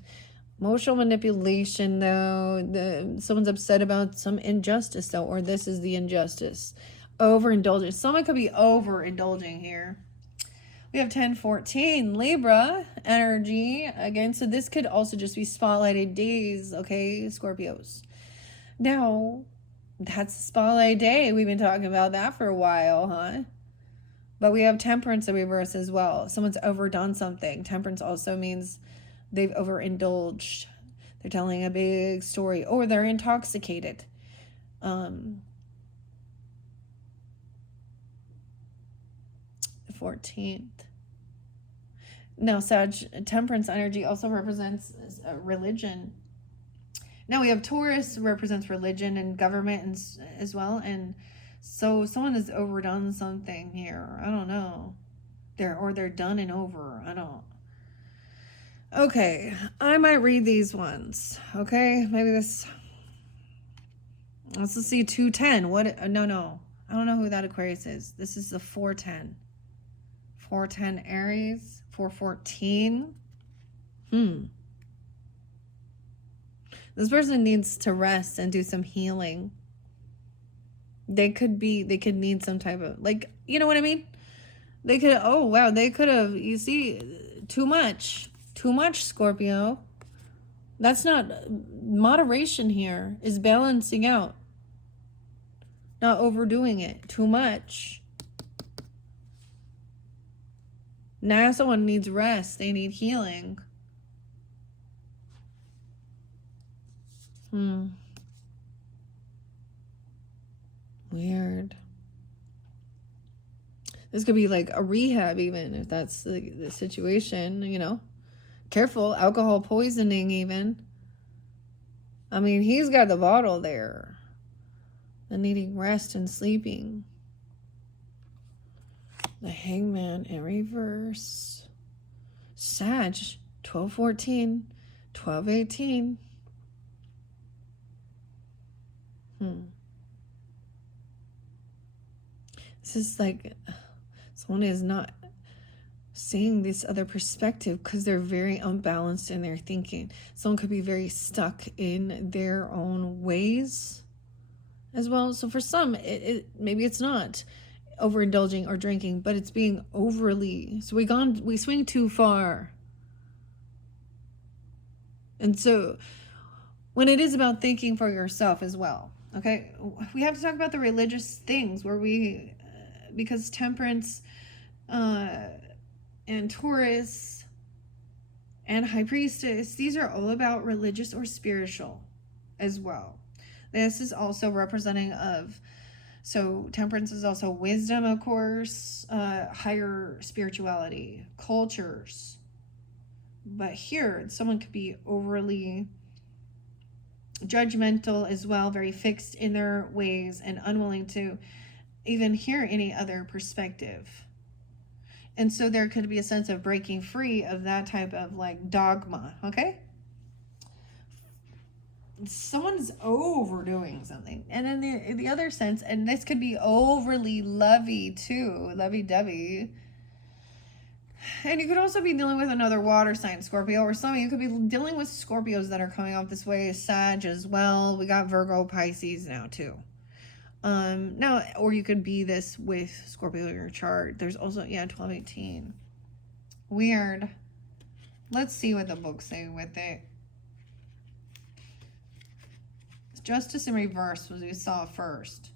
Emotional manipulation, though. Someone's upset about some injustice, though, or this is the injustice. Overindulgence. Someone could be overindulging here. We have 10-14, Libra energy. Again, so this could also just be spotlighted days, okay, Scorpios. Now, that's spotlight day. We've been talking about that for a while, huh? But we have temperance in reverse as well. Someone's overdone something. Temperance also means they've overindulged. They're telling a big story, or they're intoxicated. 14th. Now, temperance energy also represents religion. Now we have Taurus represents religion and government as well. And so someone has overdone something here. I don't know. They're done and over. I don't. Okay, I might read these ones. Maybe this. Let's see, 210. What? No. I don't know who that Aquarius is. This is the 410. 410 Aries. 414. This person needs to rest and do some healing. They could need some type of, like, you know what I mean? They could, they could have, you see, too much, Scorpio. That's not, moderation here is balancing out. Not overdoing it, too much. Now someone needs rest, they need healing. Weird. This could be like a rehab even, if that's the situation, you know. Careful, alcohol poisoning even. I mean, he's got the bottle there. And needing rest and sleeping. The Hangman in reverse. Sag, 12-14, 12-18. This is like someone is not seeing this other perspective because they're very unbalanced in their thinking. Someone could be very stuck in their own ways as well. So for some, maybe it's not overindulging or drinking, but it's being overly. So we swing too far. And so when it is about thinking for yourself as well, okay, we have to talk about the religious things where we, because Temperance and Taurus and High Priestess, these are all about religious or spiritual as well. This is also representing of, so Temperance is also wisdom, of course, higher spirituality, cultures. But here, someone could be overly judgmental as well, very fixed in their ways and unwilling to even hear any other perspective. And so there could be a sense of breaking free of that type of like dogma, okay? Someone's overdoing something. And in the other sense, and this could be overly lovey too, lovey-dovey. And you could also be dealing with another water sign, Scorpio, or some of you could be dealing with Scorpios that are coming off this way, Sag as well. We got Virgo, Pisces now too. Now, or you could be this with Scorpio in your chart. There's also, 1218. Weird. Let's see what the books say with it. Justice in reverse was we saw first.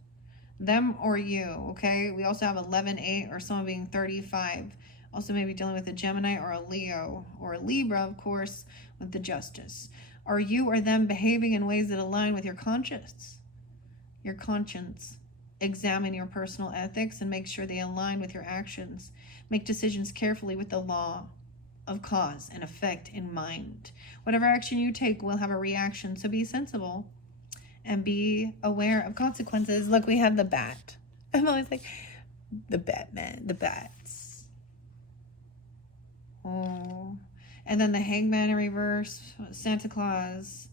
Them or you, okay? We also have 11-8 or someone being 35. Also maybe dealing with a Gemini or a Leo or a Libra, of course, with the Justice. Are you or them behaving in ways that align with your conscience? Your conscience. Examine your personal ethics and make sure they align with your actions. Make decisions carefully with the law of cause and effect in mind. Whatever action you take will have a reaction, so be sensible and be aware of consequences. Look, we have the bat. I'm always like, the Batman, the bats. Oh. And then the Hangman in reverse, Santa Claus.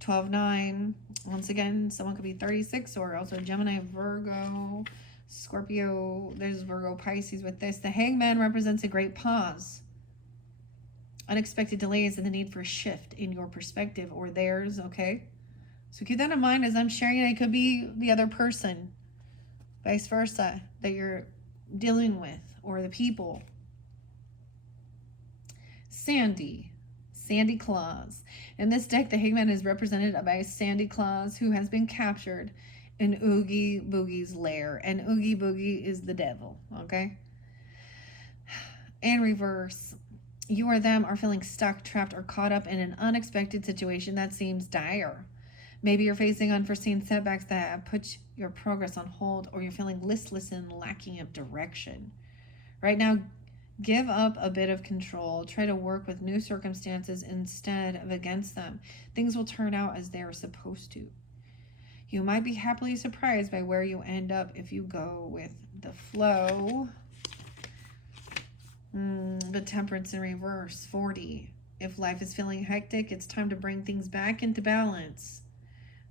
12-9. Once again, someone could be 36 or also Gemini, Virgo, Scorpio. There's Virgo, Pisces with this. The Hangman represents a great pause. Unexpected delays and the need for a shift in your perspective or theirs, okay? So keep that in mind as I'm sharing it. It could be the other person, vice versa, that you're dealing with, or the people. Sandy Claus. In this deck, the Hangman is represented by Sandy Claus, who has been captured in Oogie Boogie's lair. And Oogie Boogie is the devil, okay? And reverse, you or them are feeling stuck, trapped, or caught up in an unexpected situation that seems dire. Maybe you're facing unforeseen setbacks that have put your progress on hold, or you're feeling listless and lacking of direction. Right now, give up a bit of control. Try to work with new circumstances instead of against them. Things will turn out as they are supposed to. You might be happily surprised by where you end up if you go with the flow. The Temperance in reverse, 40. If life is feeling hectic, it's time to bring things back into balance.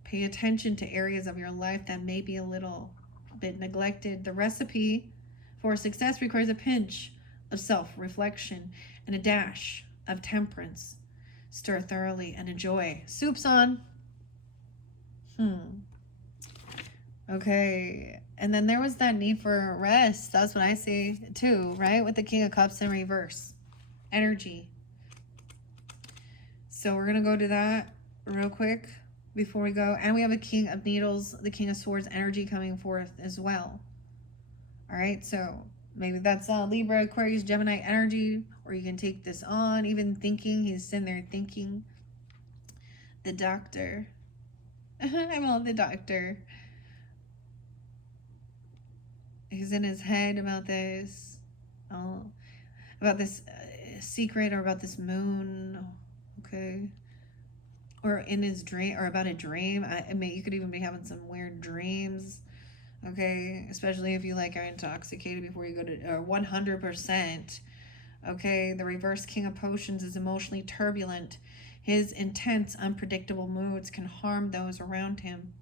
Pay attention to areas of your life that may be a little bit neglected. The recipe for success requires a pinch of self-reflection and a dash of temperance. Stir thoroughly and enjoy. Soup's on. Okay. And then there was that need for rest. That's what I see too, right? With the King of Cups in reverse. Energy. So we're going to go to that real quick before we go. And we have a King of Needles, the King of Swords energy coming forth as well. All right. So maybe that's Libra, Aquarius, Gemini energy, or you can take this on, even thinking. He's sitting there thinking. The Doctor. I'm all the Doctor. He's in his head about this, secret, or about this moon, okay? Or in his dream, or about a dream. I mean, you could even be having some weird dreams. Okay, especially if you like are intoxicated before you go to 100%. Okay, the reverse King of Potions is emotionally turbulent. His intense, unpredictable moods can harm those around him.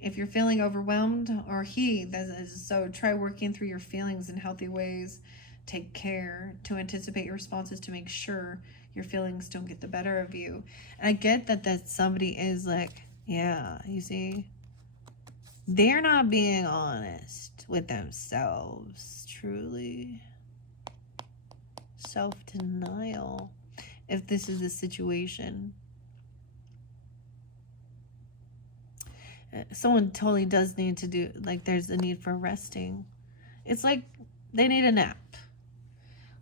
If you're feeling overwhelmed, or he does, so try working through your feelings in healthy ways. Take care to anticipate your responses to make sure your feelings don't get the better of you. And I get that somebody is like, yeah, you see, they're not being honest with themselves, truly. Self-denial. if this is the situation. Someone totally does need to do, like, there's a need for resting. It's like they need a nap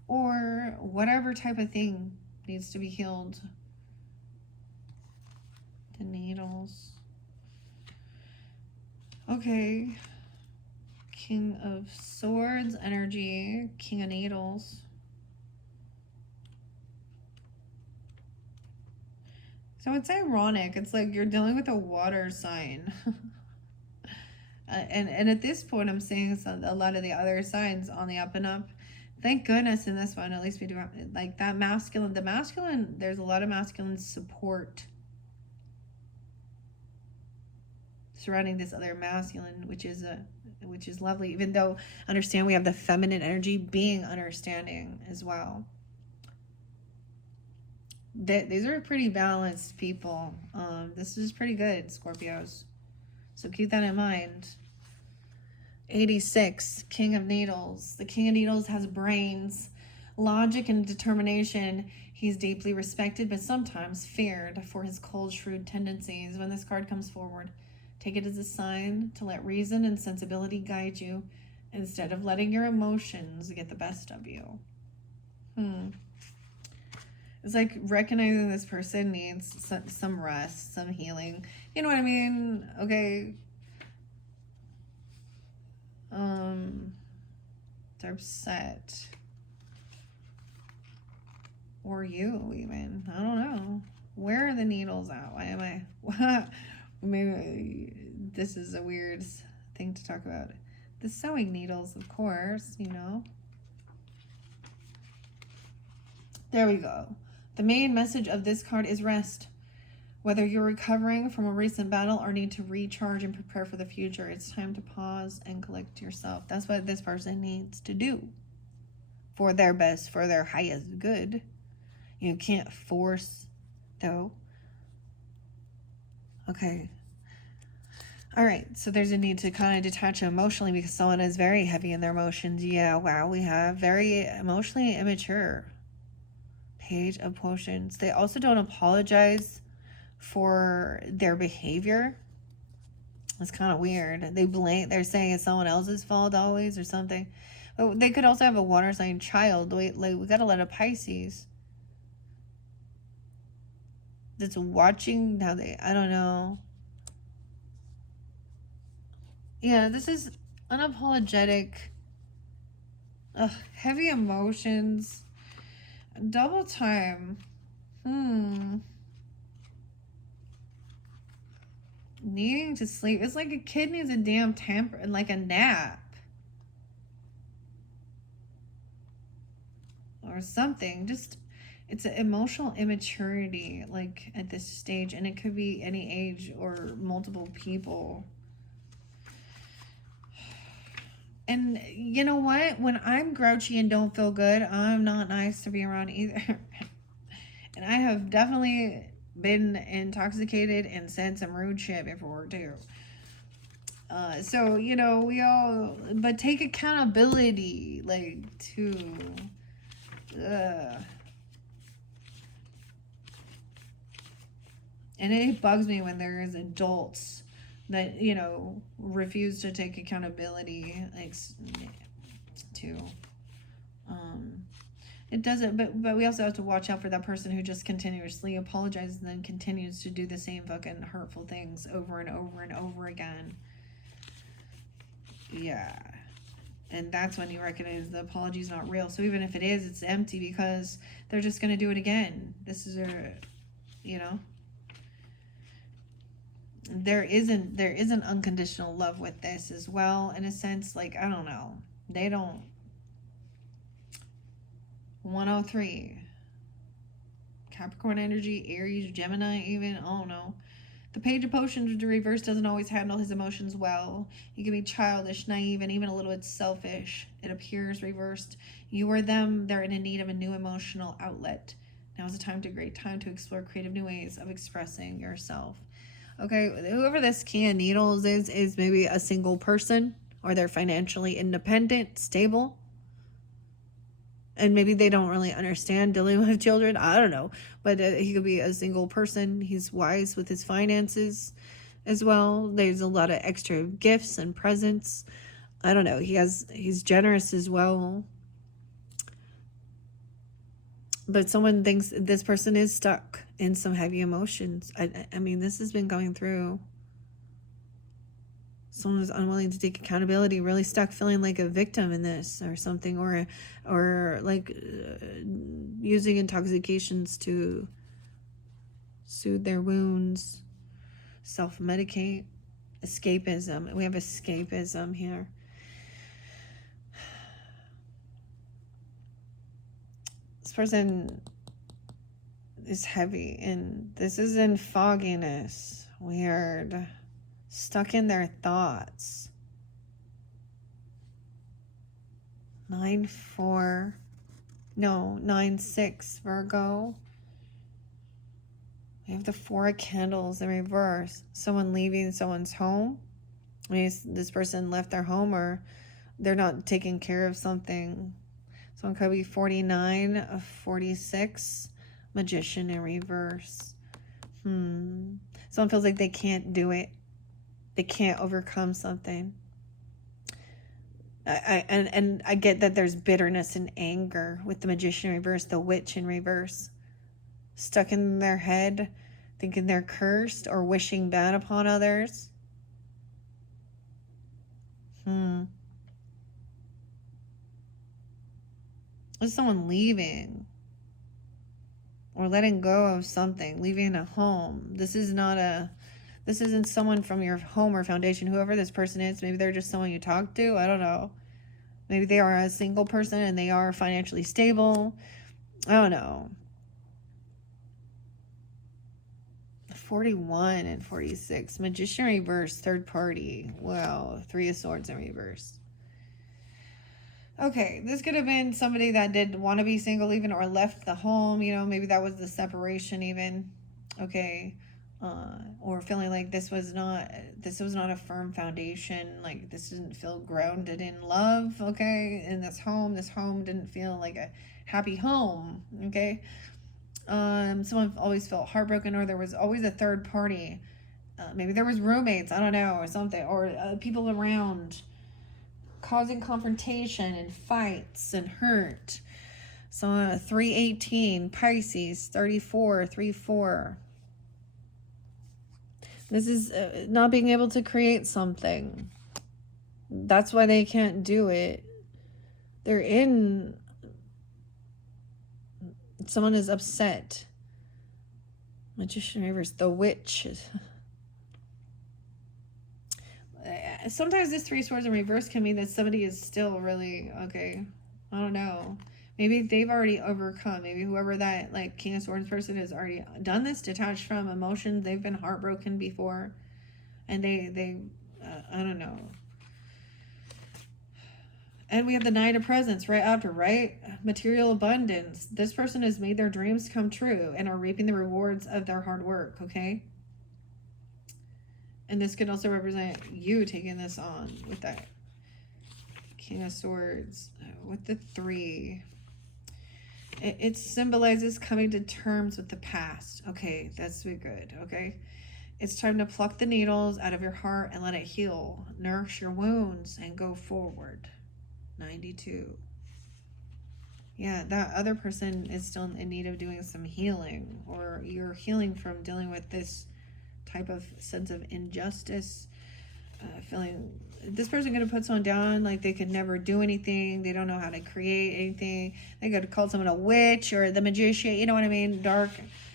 or whatever type of thing needs to be healed. The needles. Okay. King of Swords energy, King of Needles. So it's ironic. It's like you're dealing with a water sign. And at this point, I'm seeing a lot of the other signs on the up and up. Thank goodness in this one, at least we do have, like, that masculine. The masculine, there's a lot of masculine support surrounding this other masculine, which is lovely. Even though, understand, we have the feminine energy being understanding as well. These are pretty balanced people. This is pretty good, Scorpios. So keep that in mind. 86, King of Needles. The King of Needles has brains, logic, and determination. He's deeply respected, but sometimes feared for his cold, shrewd tendencies. When this card comes forward, take it as a sign to let reason and sensibility guide you instead of letting your emotions get the best of you. It's like recognizing this person needs some rest, some healing. You know what I mean? Okay. They're upset. Or you, even. I don't know. Where are the needles at? Why am I... Maybe this is a weird thing to talk about. The sewing needles, of course, you know. There we go. The main message of this card is rest. Whether you're recovering from a recent battle or need to recharge and prepare for the future, it's time to pause and collect yourself. That's what this person needs to do for their best, for their highest good. You can't force, though. Okay. All right. So there's a need to kind of detach emotionally because someone is very heavy in their emotions. Yeah, wow. We have very emotionally immature. Page of Potions. They also don't apologize for their behavior. It's kind of weird. They're saying it's someone else's fault always or something. But they could also have a water sign child. We got a lot of Pisces that's watching how they, I don't know. Yeah, this is unapologetic. Heavy emotions. Double time. Needing to sleep. It's like a kid needs a damn tamper and like a nap. Or something. Just, it's an emotional immaturity, like, at this stage. And it could be any age or multiple people. And you know what? When I'm grouchy and don't feel good, I'm not nice to be around either. And I have definitely been intoxicated and said some rude shit before too. So, you know, we all, but take accountability, like, to, and it bugs me when there is adults that, you know, refuse to take accountability, like, to, it doesn't, but we also have to watch out for that person who just continuously apologizes and then continues to do the same fucking hurtful things over and over and over again. Yeah. And that's when you recognize the apology's not real. So even if it is, it's empty because they're just going to do it again. This is a, you know, there isn't unconditional love with this as well, in a sense. Like, I don't know. They don't. 103. Capricorn energy, Aries, Gemini even. I don't know. The Page of Potions with the reverse doesn't always handle his emotions well. He can be childish, naive, and even a little bit selfish. It appears reversed. You or them, they're in need of a new emotional outlet. Now is a great time to explore creative new ways of expressing yourself. Okay, whoever this King of Needles is maybe a single person, or they're financially independent, stable. And maybe they don't really understand dealing with children. I don't know. But he could be a single person. He's wise with his finances as well. There's a lot of extra gifts and presents. I don't know. He's generous as well. But someone thinks this person is stuck in some heavy emotions. I mean, this has been going through. Someone is unwilling to take accountability, really stuck feeling like a victim in this or something, or like using intoxications to soothe their wounds, self-medicate, escapism. We have escapism here. This person is heavy, and this is in fogginess. Weird. Stuck in their thoughts. 9-4. No, 9-6 Virgo. We have the 4 of Candles in reverse. Someone leaving someone's home. I mean, this person left their home, or they're not taking care of something. Someone could be 49 of 46. Magician in reverse. Someone feels like they can't do it. They can't overcome something. I get that there's bitterness and anger with the Magician in reverse, the Witch in reverse. Stuck in their head, thinking they're cursed or wishing bad upon others. There's someone leaving or letting go of something, leaving a home. This isn't someone from your home or foundation, whoever this person is. Maybe they're just someone you talk to. I don't know. Maybe they are a single person and they are financially stable. I don't know. 41 and 46. Magician reverse, third party. Wow. 3 of Swords in reverse. Okay, this could have been somebody that did want to be single even, or left the home. Maybe that was the separation even. Okay. Or feeling like this was not a firm foundation, like this didn't feel grounded in love, okay, in this home didn't feel like a happy home, okay. Someone always felt heartbroken, or there was always a third party. Maybe there was roommates, I don't know, or something, or people around causing confrontation and fights and hurt. So 318 Pisces, 34 3-4. This is not being able to create something. That's why they can't do it. Someone is upset. Magician reverse, the Witch. Sometimes this 3 swords in reverse can mean that somebody is still really, okay, I don't know. Maybe they've already overcome. Maybe whoever that King of Swords person has already done this, detached from emotions. They've been heartbroken before, and they I don't know. And we have the Knight of Presents right after, right? Material abundance. This person has made their dreams come true and are reaping the rewards of their hard work, okay? And this could also represent you taking this on with that King of Swords with the 3. It symbolizes coming to terms with the past. Okay, that's good, okay? It's time to pluck the needles out of your heart and let it heal. Nourish your wounds and go forward. 92. Yeah, that other person is still in need of doing some healing, or you're healing from dealing with this type of sense of injustice, feeling this person going to put someone down like they could never do anything, they don't know how to create anything, they could call someone a witch or the magician, you know what I mean, dark,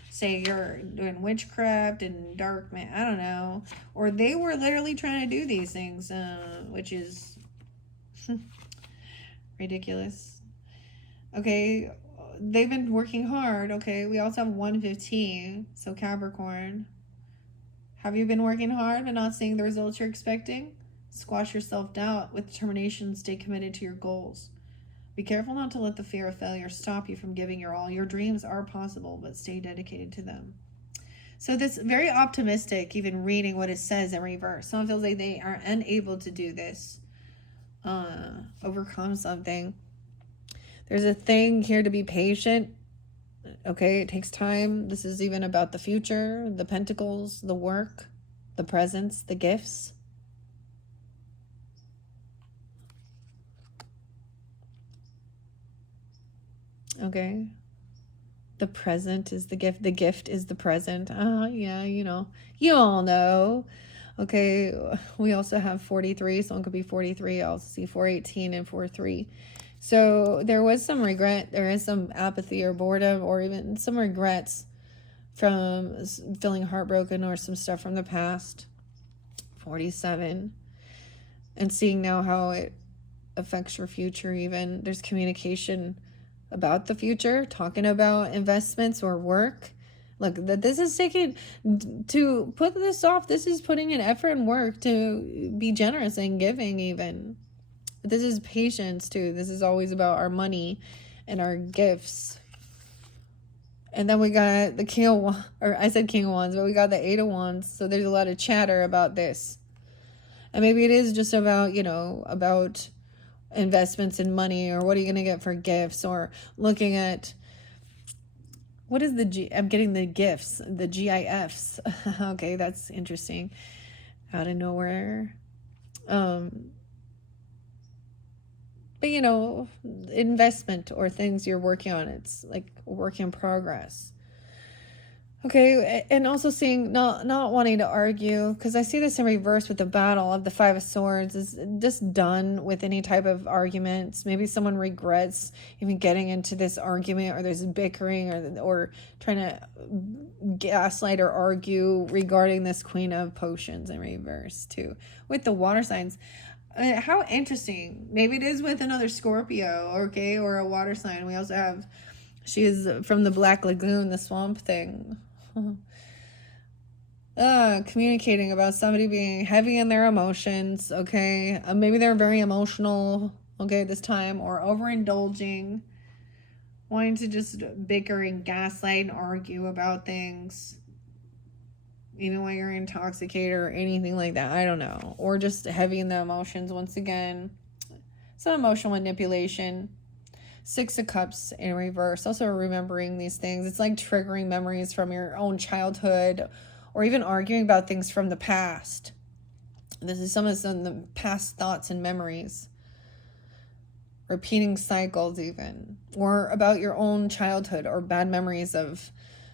say you're doing witchcraft and dark man, I don't know, or they were literally trying to do these things, which is ridiculous. Okay, they've been working hard. Okay, we also have 115, so Capricorn. Have you been working hard but not seeing the results you're expecting? Squash your self-doubt with determination. Stay committed to your goals. Be careful not to let the fear of failure stop you from giving your all. Your dreams are possible, but stay dedicated to them. So this very optimistic, even reading what it says in reverse. Someone feels like they are unable to do this, overcome something. There's a thing here to be patient. Okay, it takes time. This is even about the future, the pentacles, the work, the presents, the gifts. Okay. The present is the gift. The gift is the present. Yeah, you all know. Okay, we also have 43. Someone could be 43. I also see 418 and 43. So there was some regret. There is some apathy or boredom or even some regrets from feeling heartbroken or some stuff from the past. 47. And seeing now how it affects your future even. There's communication about the future, talking about investments or work. Look, that this is taking, to put this off, this is putting in effort and work to be generous and giving even. But this is patience too. This is always about our money and our gifts. And then we got the King of Wands, or I said King of Wands, but we got the Eight of Wands. So there's a lot of chatter about this. And maybe it is just about, about investments in money, or what are you going to get for gifts, or looking at what is I'm getting the gifts, the GIFs. Okay, that's interesting. Out of nowhere. But investment or things you're working on, it's like a work in progress. Okay, and also seeing not wanting to argue, because I see this in reverse with the battle of the Five of Swords, is just done with any type of arguments. Maybe someone regrets even getting into this argument, or there's bickering, or trying to gaslight or argue regarding this Queen of Potions in reverse too, with the water signs. How interesting. Maybe it is with another Scorpio, okay, or a water sign. We also have, she is from the Black Lagoon, the swamp thing. Communicating about somebody being heavy in their emotions, okay? Maybe they're very emotional, okay, this time, or overindulging, wanting to just bicker and gaslight and argue about things, even when you're intoxicated or anything like that. I don't know. Or just heavy in the emotions once again. Some emotional manipulation. Six of Cups in reverse. Also remembering these things. It's like triggering memories from your own childhood, or even arguing about things from the past. This is some of the past thoughts and memories. Repeating cycles even. Or about your own childhood or bad memories of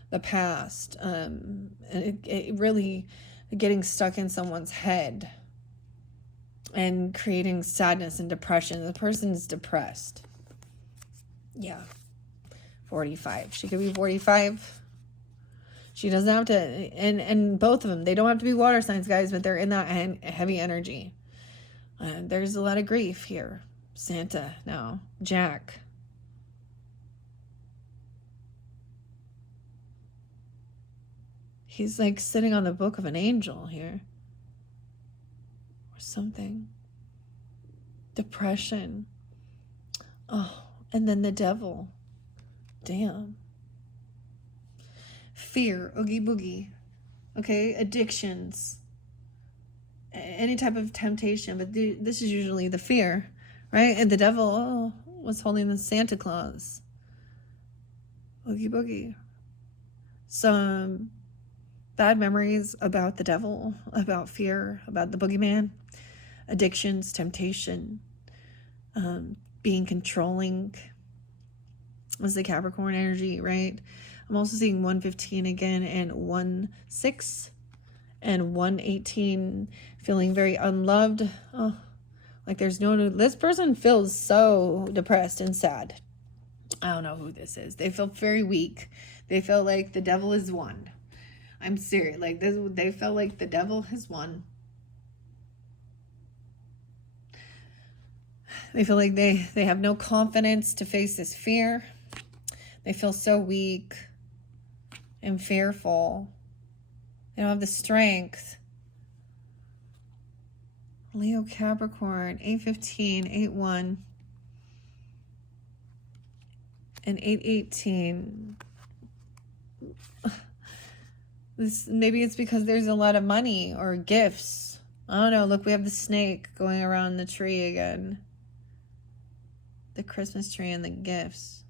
the past. It really getting stuck in someone's head and creating sadness and depression. The person's depressed. Yeah. 45. She could be 45. She doesn't have to, and both of them, they don't have to be water signs, guys, but they're in that heavy energy. There's a lot of grief here. Santa now. Jack. He's like sitting on the book of an angel here. Or something. Depression. Oh, and then the devil. Damn. Fear. Oogie boogie. Okay, addictions. Any type of temptation. But this is usually the fear, right? And the devil was holding the Santa Claus. Oogie boogie. Some bad memories about the devil, about fear, about the boogeyman, addictions, temptation, being controlling was the Capricorn energy, right? I'm also seeing 115 again, and 16 and 118, feeling very unloved. Oh, like there's this person feels so depressed and sad. I don't know who this is. They feel very weak. They feel like the devil is won. I'm serious. Like this, they felt like the devil has won. They feel like they have no confidence to face this fear. They feel so weak and fearful. They don't have the strength. Leo, Capricorn, 815, 81, and 818. Maybe it's because there's a lot of money or gifts. I don't know. Look, we have the snake going around the tree again. The Christmas tree and the gifts.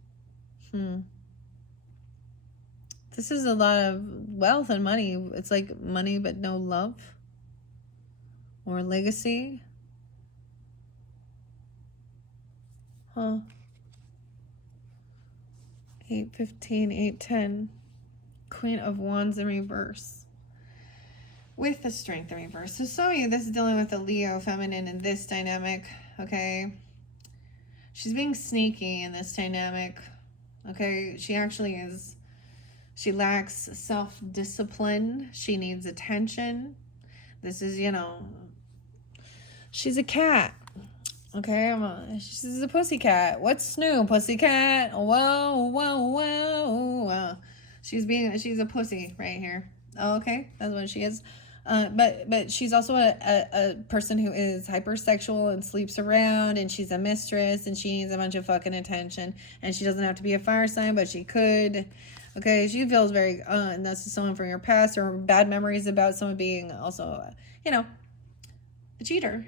This is a lot of wealth and money. It's like money but no love or legacy. 8:15, 8:10. Queen of Wands in reverse. With the Strength in reverse. So some of you, this is dealing with the Leo feminine in this dynamic, okay? She's being sneaky in this dynamic, okay? She actually is. She lacks self-discipline. She needs attention. This is, she's a cat. Okay, she's a pussycat. What's new, pussycat? Whoa, whoa, whoa. She's a pussy right here. Oh, okay, that's what she is. But she's also a person who is hypersexual and sleeps around, and she's a mistress, and she needs a bunch of fucking attention. And she doesn't have to be a fire sign, but she could. Okay, she feels very, and that's someone from your past or bad memories about someone being also, a cheater.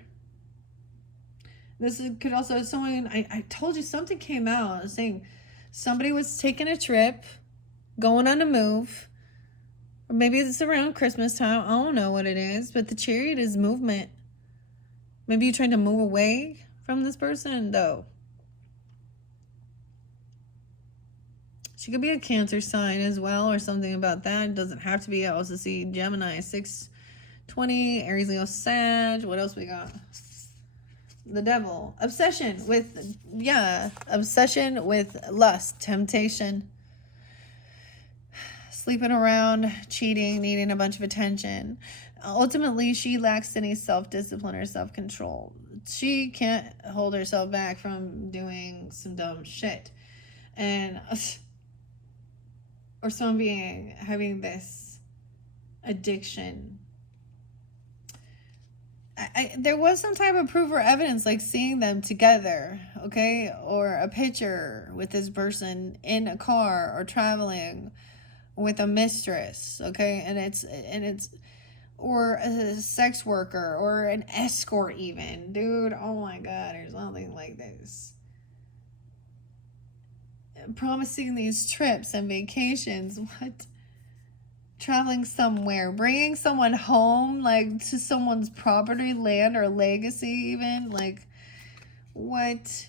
This could also, someone, I told you something came out saying somebody was taking a trip, going on a move, or maybe it's around Christmas time. I don't know what it is, but the Chariot is movement. Maybe you're trying to move away from this person, though. She could be a Cancer sign as well, or something about that. It doesn't have to be. I also see Gemini, 6/20, Aries, Leo, Sag. What else we got? The Devil. Obsession with lust, temptation, sleeping around, cheating, needing a bunch of attention. Ultimately, she lacks any self-discipline or self-control. She can't hold herself back from doing some dumb shit. And or someone having this addiction. There was some type of proof or evidence, like seeing them together, okay, or a picture with this person in a car or traveling with a mistress, okay, and it's or a sex worker or an escort even, dude. Oh my God, there's nothing like this. Promising these trips and vacations, what? Traveling somewhere, bringing someone home, like to someone's property, land, or legacy even, like what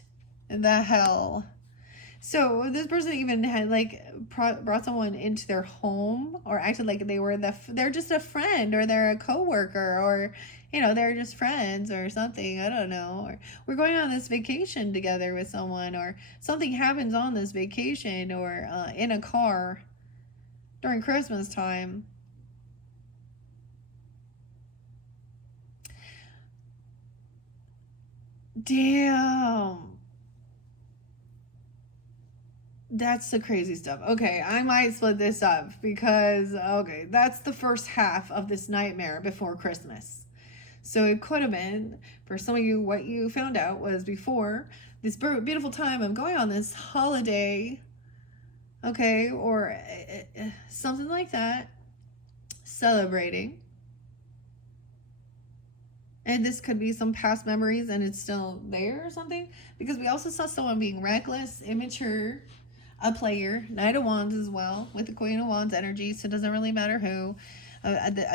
the hell? So this person even had like brought someone into their home, or acted like they're just a friend, or they're a coworker, or they're just friends or something. I don't know. Or we're going on this vacation together with someone, or something happens on this vacation, or in a car during Christmas time. Damn. That's the crazy stuff. Okay, I might split this up because, okay, that's the first half of this nightmare before Christmas. So it could have been, for some of you, what you found out was before this beautiful time of going on this holiday, okay, or something like that, celebrating. And this could be some past memories and it's still there or something. Because we also saw someone being reckless, immature, a player, Knight of Wands as well, with the Queen of Wands energy, so it doesn't really matter who.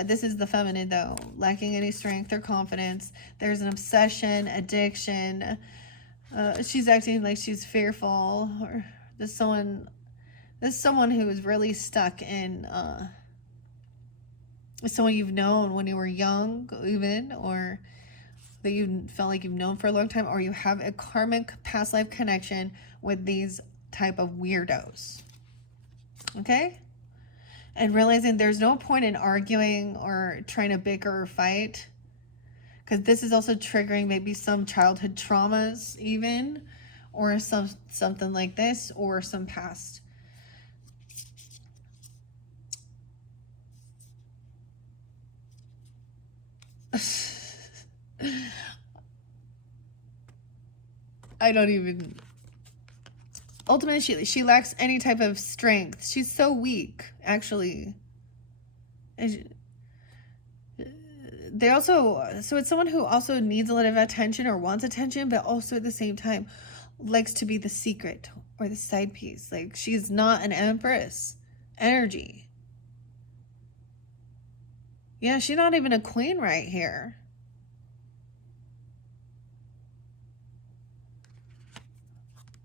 This is the feminine, though, lacking any strength or confidence. There's an obsession, addiction. She's acting like she's fearful, or there's someone who is really stuck in someone you've known when you were young, even, or that you felt like you've known for a long time, or you have a karmic past life connection with these type of weirdos. Okay? And realizing there's no point in arguing or trying to bicker or fight, because this is also triggering maybe some childhood traumas even, or something like this, or some past. I don't even. Ultimately, she lacks any type of strength. She's so weak, actually. They also, so it's someone who also needs a lot of attention or wants attention, but also at the same time likes to be the secret or the side piece. Like, she's not an empress energy. Yeah, she's not even a queen right here.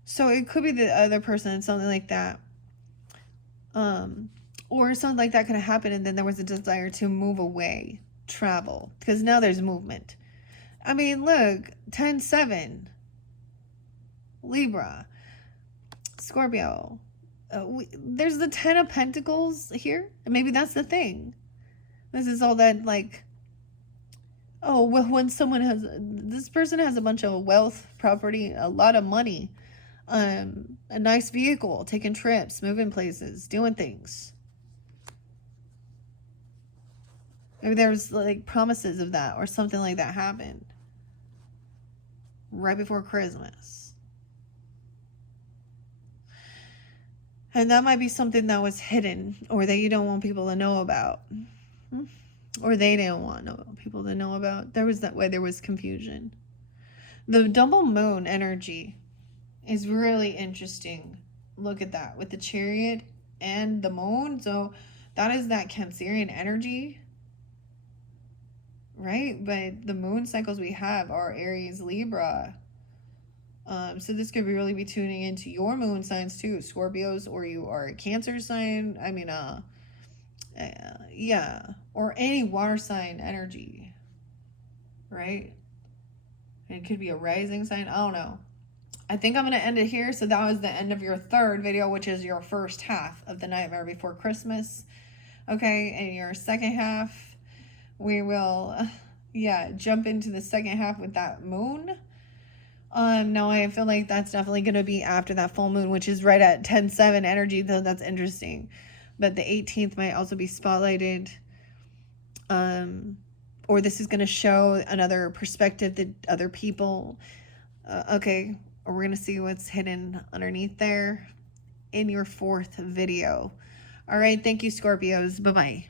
So it could be the other person, something like that. Or something like that could have happened, and then there was a desire to move away, travel, because now there's movement. I mean, look, 10-7, Libra, Scorpio. There's the 10 of Pentacles here. And maybe that's the thing. This is all that, like, oh, well, when someone has, this person has a bunch of wealth, property, a lot of money, a nice vehicle, taking trips, moving places, doing things. Maybe there was like promises of that or something like that happened right before Christmas. And that might be something that was hidden or that you don't want people to know about. Or they didn't want people to know about. There was that way, there was confusion. The double moon energy is really interesting. Look at that with the Chariot and the moon. So that is that Cancerian energy, right? But the moon cycles we have are Aries, Libra. So this could really be tuning into your moon signs too, Scorpios, or you are a Cancer sign. I mean, yeah, or any water sign energy, right? It could be a rising sign. I don't know. I think I'm going to end it here. So that was the end of your third video, which is your first half of the Nightmare Before Christmas. Okay, and your second half, we will, yeah, jump into the second half with that moon. No, I feel like that's definitely going to be after that full moon, which is right at 10-7 energy, though that's interesting. But the 18th might also be spotlighted. Or this is going to show another perspective that other people, okay, or we're going to see what's hidden underneath there in your fourth video. All right, thank you, Scorpios. Bye-bye.